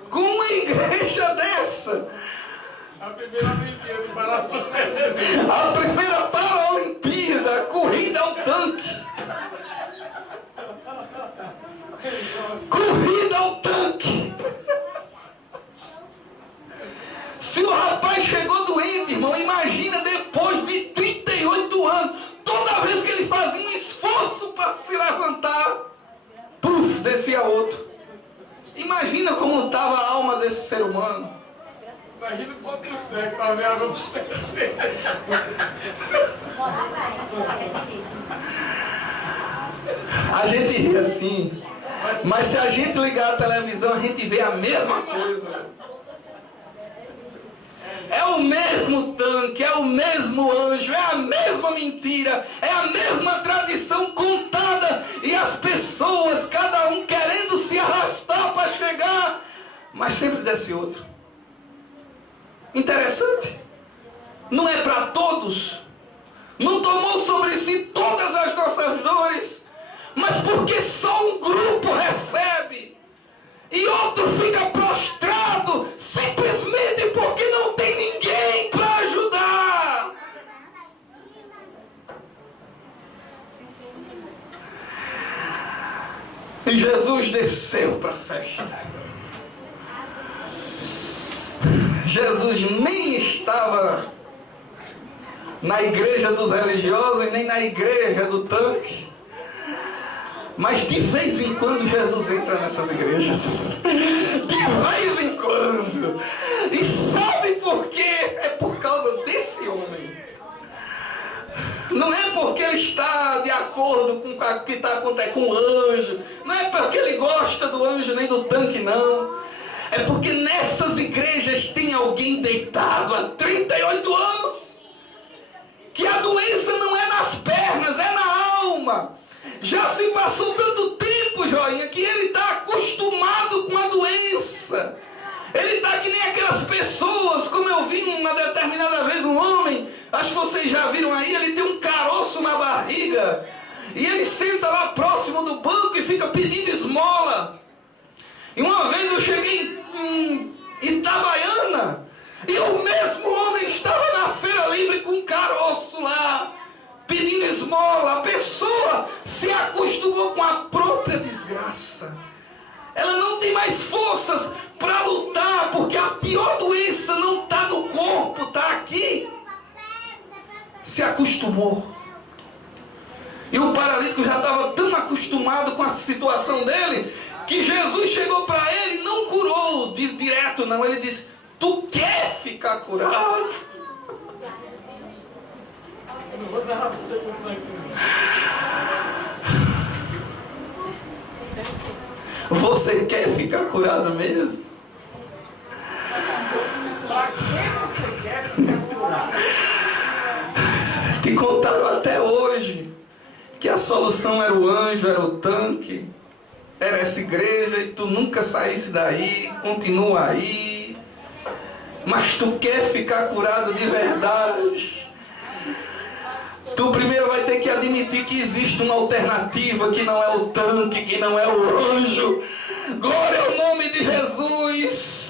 com uma igreja dessa, A primeira Paralimpíada, a corrida ao tanque. Corrida ao tanque. Se o rapaz chegou doente, irmão, imagina depois de 38 anos, toda vez que ele fazia um esforço para se levantar, puf, descia outro. Imagina como estava a alma desse ser humano. Imagina o ponto cego para ver água. A gente ri assim, mas se a gente ligar a televisão, a gente vê a mesma coisa. É o mesmo tanque, é o mesmo anjo, é a mesma mentira, é a mesma tradição contada, e as pessoas, cada um querendo se arrastar para chegar, mas sempre desce outro. Interessante. Não é para todos. Não tomou sobre si todas as nossas dores, mas porque só um grupo recebe e outro fica prostrado simplesmente porque não tem ninguém para ajudar. E Jesus desceu para a festa. Jesus nem estava na igreja dos religiosos, nem na igreja do tanque. Mas de vez em quando Jesus entra nessas igrejas. De vez em quando. E sabe por quê? É por causa desse homem. Não é porque ele está de acordo com o que está acontecendo com o anjo. Não é porque ele gosta do anjo nem do tanque, não. É porque nessas igrejas tem alguém deitado há 38 anos. Que a doença não é nas pernas, é na alma. Já se passou tanto tempo, joinha, que ele está acostumado com a doença. Ele está que nem aquelas pessoas, como eu vi uma determinada vez um homem, acho que vocês já viram aí, ele tem um caroço na barriga, e ele senta lá próximo do banco e fica pedindo esmola. E uma vez eu cheguei em Itabaiana, e o mesmo homem estava na feira livre com um caroço lá, pedindo esmola. A pessoa se acostumou com a própria desgraça. Ela não tem mais forças para lutar, porque a pior doença não está no corpo, está aqui. Se acostumou. E o paralítico já estava tão acostumado com a situação dele, que Jesus chegou para ele e não curou direto, não. Ele disse: tu quer ficar curado? Eu não vou dar você comprar aqui. Você quer ficar curado mesmo? Para que você quer ficar curado? Te contaram até hoje que a solução era o anjo, era o tanque, era essa igreja, e tu nunca saísse daí, continua aí. Mas tu quer ficar curado de verdade? Tu primeiro vai ter que admitir que existe uma alternativa, que não é o tanque, que não é o anjo. Glória ao nome de Jesus.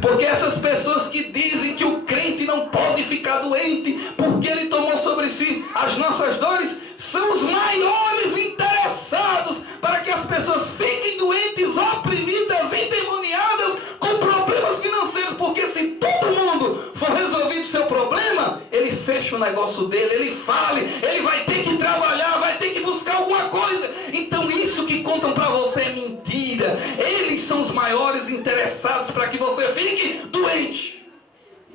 Porque essas pessoas que dizem que o crente não pode ficar doente porque ele tomou sobre si as nossas dores, são os maiores interessados para que as pessoas fiquem doentes, oprimidas, endemoniadas, com problemas financeiros. Porque se todo mundo for resolvido o seu problema, ele fecha o negócio dele, ele fale, ele vai ter que trabalhar, vai ter que buscar alguma coisa. Então isso que contam para você é mentira. Eles são os maiores interessados para que você fique doente.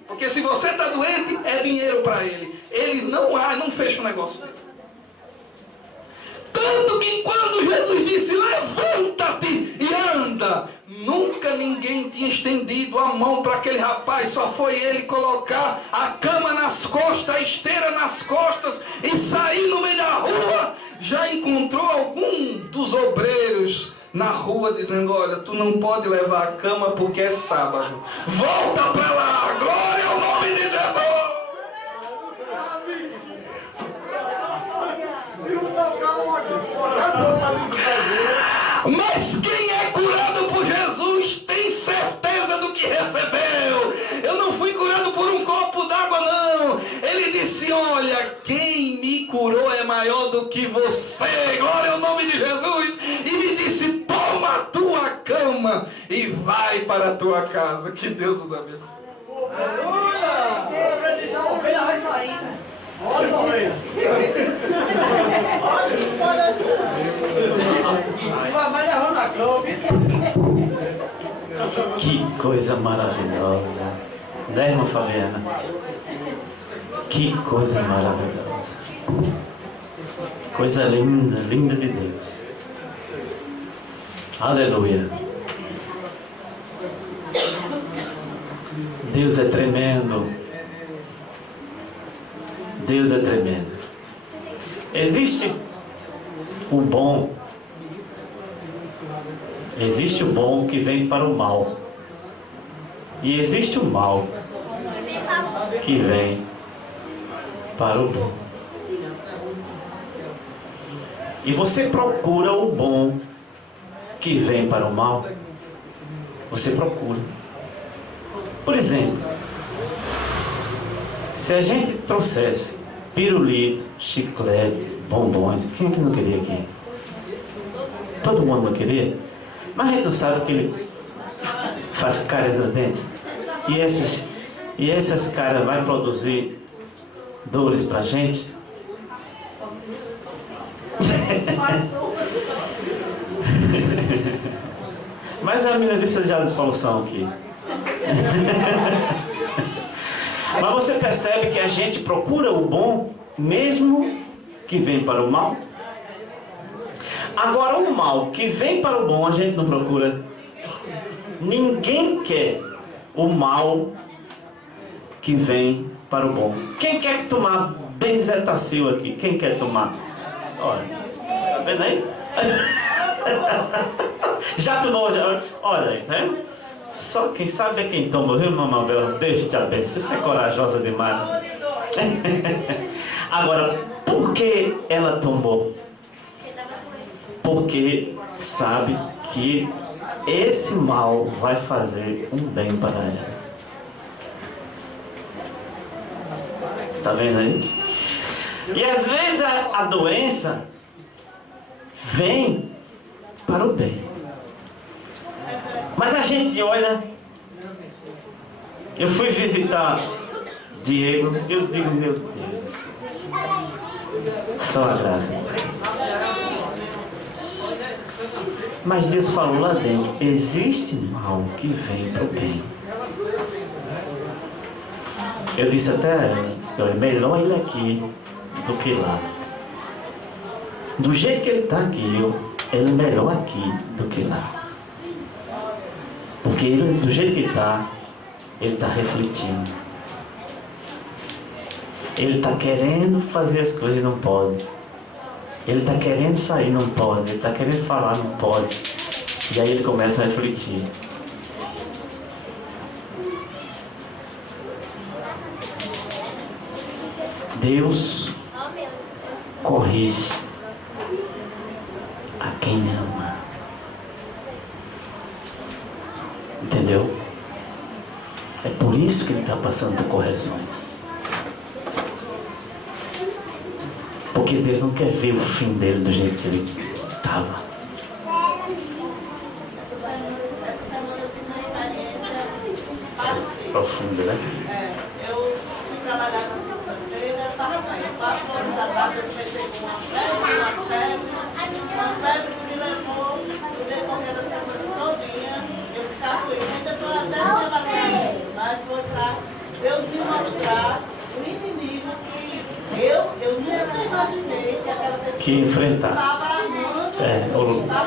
Porque se você está doente, é dinheiro para ele. Ele não fecha o negócio dele. Tanto que quando Jesus disse: levanta-te e anda, nunca ninguém tinha estendido a mão para aquele rapaz. Só foi ele colocar a cama nas costas, a esteira nas costas, e sair no meio da rua. Já encontrou algum dos obreiros na rua dizendo: olha, tu não pode levar a cama porque é sábado, volta para lá. Glória ao nome de Jesus. Mas quem é curado por Jesus tem certeza do que recebeu. Eu não fui curado por um copo d'água, não. Ele disse: olha, quem me curou é maior do que você. Glória ao nome de Jesus. E me disse: toma a tua cama e vai para a tua casa. Que Deus os abençoe. Aleluia! A ovelha vai sair. Olha a ovelha. Vai levando a cama. Que coisa maravilhosa, né, irmã Fabiana? Que coisa maravilhosa. Coisa linda, linda de Deus. Aleluia. Deus é tremendo. Deus é tremendo. Existe o bom. Existe o bom que vem para o mal. E existe o mal que vem para o bom. E você procura o bom que vem para o mal. Você procura. Por exemplo, se a gente trouxesse pirulito, chiclete, bombons, quem é que não queria aqui? Todo mundo não queria? Mas a gente não sabe que ele faz cárie no dente. E essas caras vai produzir dores pra gente? Mas a menina disse já de solução aqui. Mas você percebe que a gente procura o bom, mesmo que vem para o mal? Agora, o mal que vem para o bom, a gente não procura. Ninguém quer o mal que vem para o bom. Quem quer tomar Benzetacil aqui. Quem quer tomar? Olha, tá vendo aí? Já tomou, já? Olha aí, né? Só quem sabe é quem toma, viu, Mamabel? Deus te abençoe. Você é corajosa demais. Agora, por que ela tomou? Porque sabe que esse mal vai fazer um bem para ela. Tá vendo aí? E às vezes a doença vem para o bem. Mas a gente olha. Eu fui visitar Diego, eu digo, meu Deus, só a graça. Mas Deus falou lá dentro, existe mal que vem para o bem. Eu disse até a ela, é melhor ele aqui do que lá. Do jeito que ele está aqui, ele é melhor aqui do que lá. Porque ele, do jeito que ele está refletindo. Ele está querendo fazer as coisas e não pode. Ele está querendo sair, não pode. Ele está querendo falar, não pode. E aí ele começa a refletir. Deus corrige a quem ama. Entendeu? É por isso que ele está passando por correções. Porque Deus não quer ver o fim dele do jeito que ele estava. Essa semana eu tive uma experiência parecida. Profunda, né? Eu fui trabalhar na segunda-feira, eu estava bem, 4 horas da tarde eu comecei com uma febre que me levou no decorrer da semana todinha, eu ficava doente, ainda estou até me batendo, mas foi para Deus me mostrar o inimigo que eu nunca imaginei que aquela pessoa Que enfrentar. estava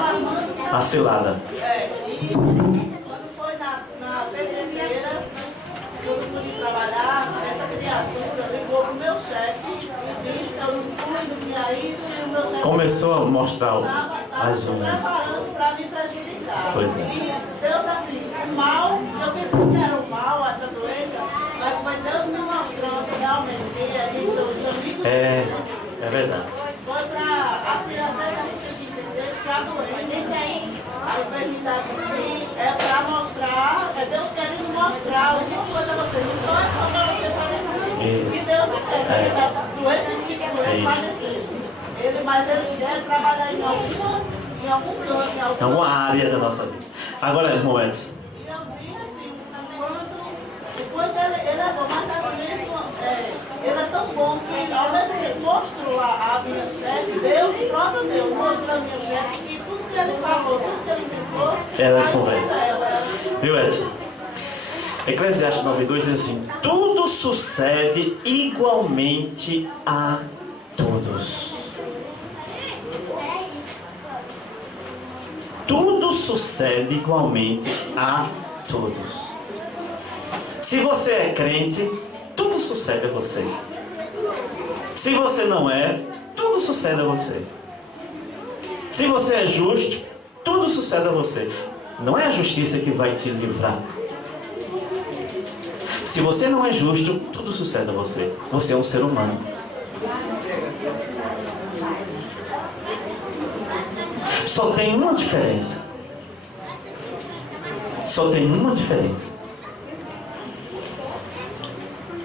armando A cilada. e quando foi na terça-feira, quando eu fui trabalhar, essa criatura ligou pro meu chefe e disse que eu não fui, não tinha ido, e o meu chefe Começou a mostrar as estava unhas. preparando para me prejudicar. Pois é. E Deus, assim, o mal, eu pensei que era o mal, essa doença, mas foi Deus me mostrando realmente quem é isso, os amigos. É verdade. Foi para, assim, às vezes a gente tem que entender que a doença, a enfermidade sim, é para mostrar, é Deus querendo mostrar alguma coisa a você, não só é só para você parecer. Isso. Que Deus não quer que essa doença fique doente parecer. Mas ele quer trabalhar em algum plano, em É uma área da nossa vida. Agora, irmão Edson. E eu vi assim, enquanto ele é bom, mas assim, ele é tão bom que ao mesmo tempo mostrou a minha chefe, Deus, o próprio Deus, mostrou a minha chefe que tudo que ele falou, tudo que ele indicou, Ela conversa. Viu, Edson? Eclesiastes 9:2 diz assim: tudo sucede igualmente a todos. Tudo sucede igualmente a todos. Se você é crente, tudo sucede a você. Se você não é, tudo sucede a você. Se você é justo, tudo sucede a você. Não é a justiça que vai te livrar. Se você não é justo, tudo sucede a você. Você é um ser humano. Só tem uma diferença. Só tem uma diferença.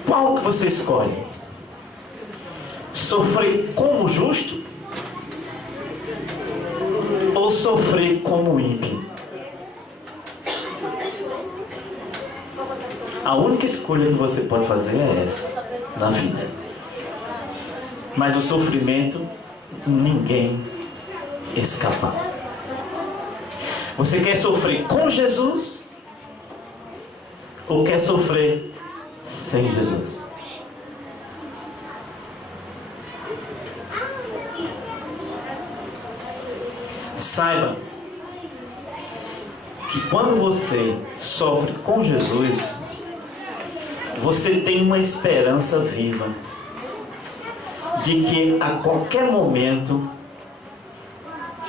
Qual que você escolhe? Sofrer como justo ou sofrer como ímpio? A única escolha que você pode fazer é essa na vida. Mas o sofrimento ninguém escapa. Você quer sofrer com Jesus ou quer sofrer sem Jesus? Saiba que quando você sofre com Jesus, você tem uma esperança viva. de que a qualquer momento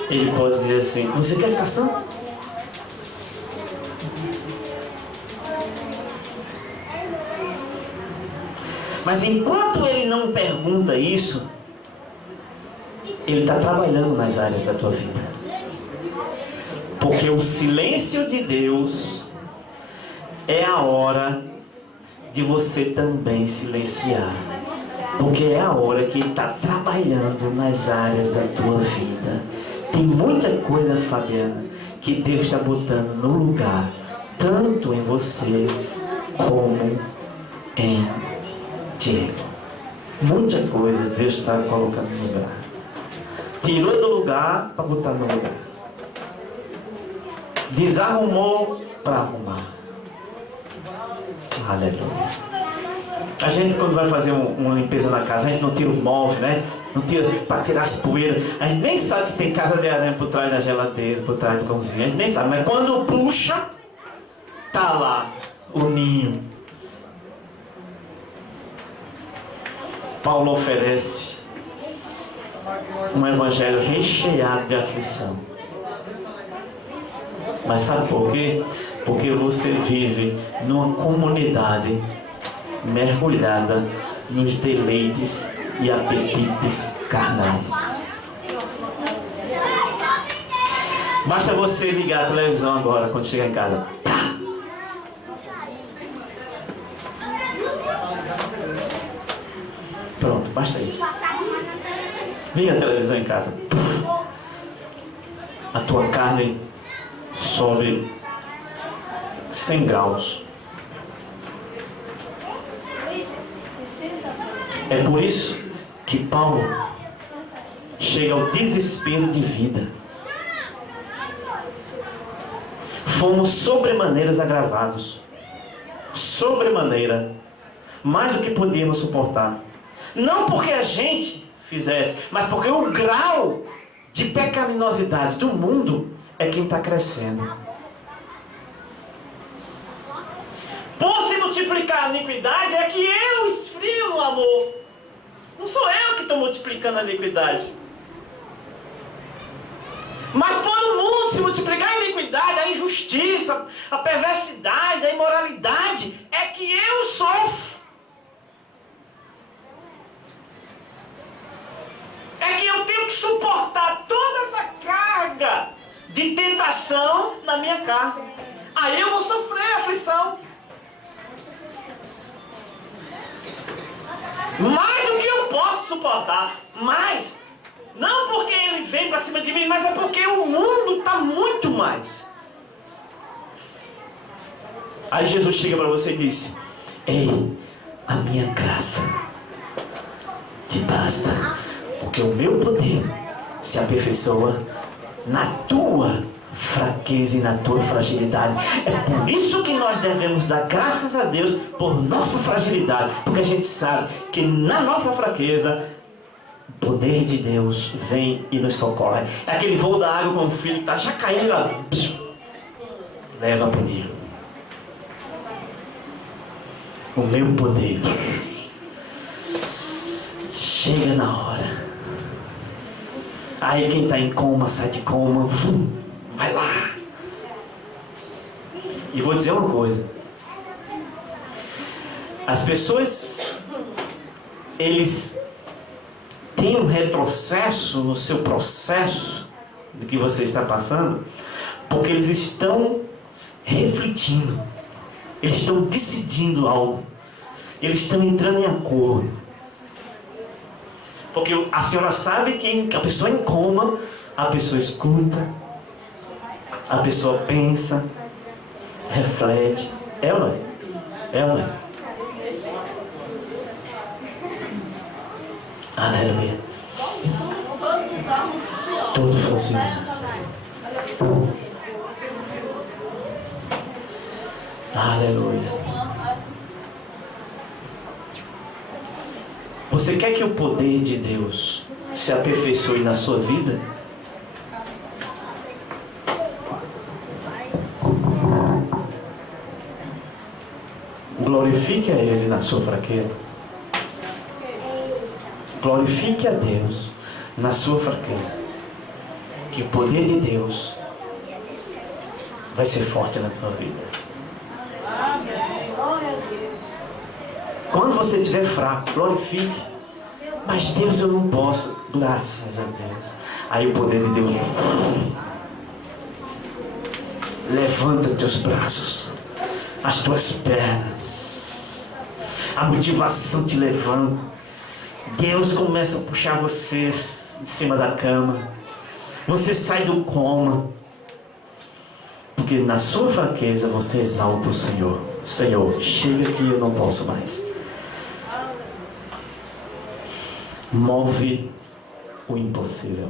ele pode dizer assim: você quer ficar santo? Mas enquanto ele não pergunta isso, ele está trabalhando nas áreas da tua vida. Porque o silêncio de Deus é a hora de você também silenciar. Porque é a hora que Ele está trabalhando nas áreas da tua vida. Tem muita coisa, Fabiana, que Deus está botando no lugar, tanto em você como em Diego. Muita coisa Deus está colocando no lugar. Tirou do lugar para botar no lugar. Desarrumou para arrumar. Aleluia. A gente, quando vai fazer uma limpeza na casa, a gente não tira o móvel, né? Não tira para tirar as poeiras. A gente nem sabe que tem casa de aranha por trás da geladeira, por trás do cozinho. A gente nem sabe, mas quando puxa, tá lá o ninho. Paulo oferece um evangelho recheado de aflição. Mas sabe por quê? Porque você vive numa comunidade mergulhada nos deleites e apetites carnais. Basta você ligar a televisão agora quando chegar em casa. Pronto, basta isso. Liga a televisão em casa. A tua carne sobe 100 graus. É por isso que Paulo chega ao desespero de vida. Fomos sobremaneiras agravados. Sobremaneira. Mais do que podíamos suportar. Não porque a gente fizesse, mas porque o grau de pecaminosidade do mundo é quem está crescendo. Por se multiplicar a iniquidade, é que eu esfrio no amor. Não sou eu que estou multiplicando a iniquidade. Mas por o mundo se multiplicar a iniquidade, a injustiça, a perversidade, a imoralidade, é que eu sofro. É que eu tenho que suportar toda essa carga de tentação na minha carne. Aí eu vou sofrer aflição. Mais do que eu posso suportar. Mas, não porque ele vem para cima de mim, mas é porque o mundo está muito mais. Aí Jesus chega para você e diz: ei, a minha graça te basta. Porque o meu poder se aperfeiçoa na tua fraqueza e na tua fragilidade. É por isso que nós devemos dar graças a Deus por nossa fragilidade. Porque a gente sabe que na nossa fraqueza, o poder de Deus vem e nos socorre. É aquele voo da água com o filho que está já caindo e lá, leva para o Nilo. O meu poder chega na hora. Aí quem está em coma, sai de coma, vai lá. E vou dizer uma coisa. As pessoas, eles têm um retrocesso no seu processo do que você está passando, porque eles estão refletindo. Eles estão decidindo algo. Eles estão entrando em acordo. Porque a senhora sabe que a pessoa em coma, a pessoa escuta, a pessoa pensa, reflete. É ou não é? É ou não é? Aleluia. Tudo funciona. Aleluia. Você quer que o poder de Deus se aperfeiçoe na sua vida? Glorifique a Ele na sua fraqueza. Glorifique a Deus na sua fraqueza. Que o poder de Deus vai ser forte na tua vida. Amém. Glória a Deus. Quando você estiver fraco, glorifique. Mas Deus, eu não posso. Graças a Deus. Aí o poder de Deus. Levanta teus braços, as tuas pernas. A motivação te levanta. Deus começa a puxar você em cima da cama. Você sai do coma. Porque na sua fraqueza você exalta o Senhor. Senhor, chega aqui, eu não posso mais. Move o impossível.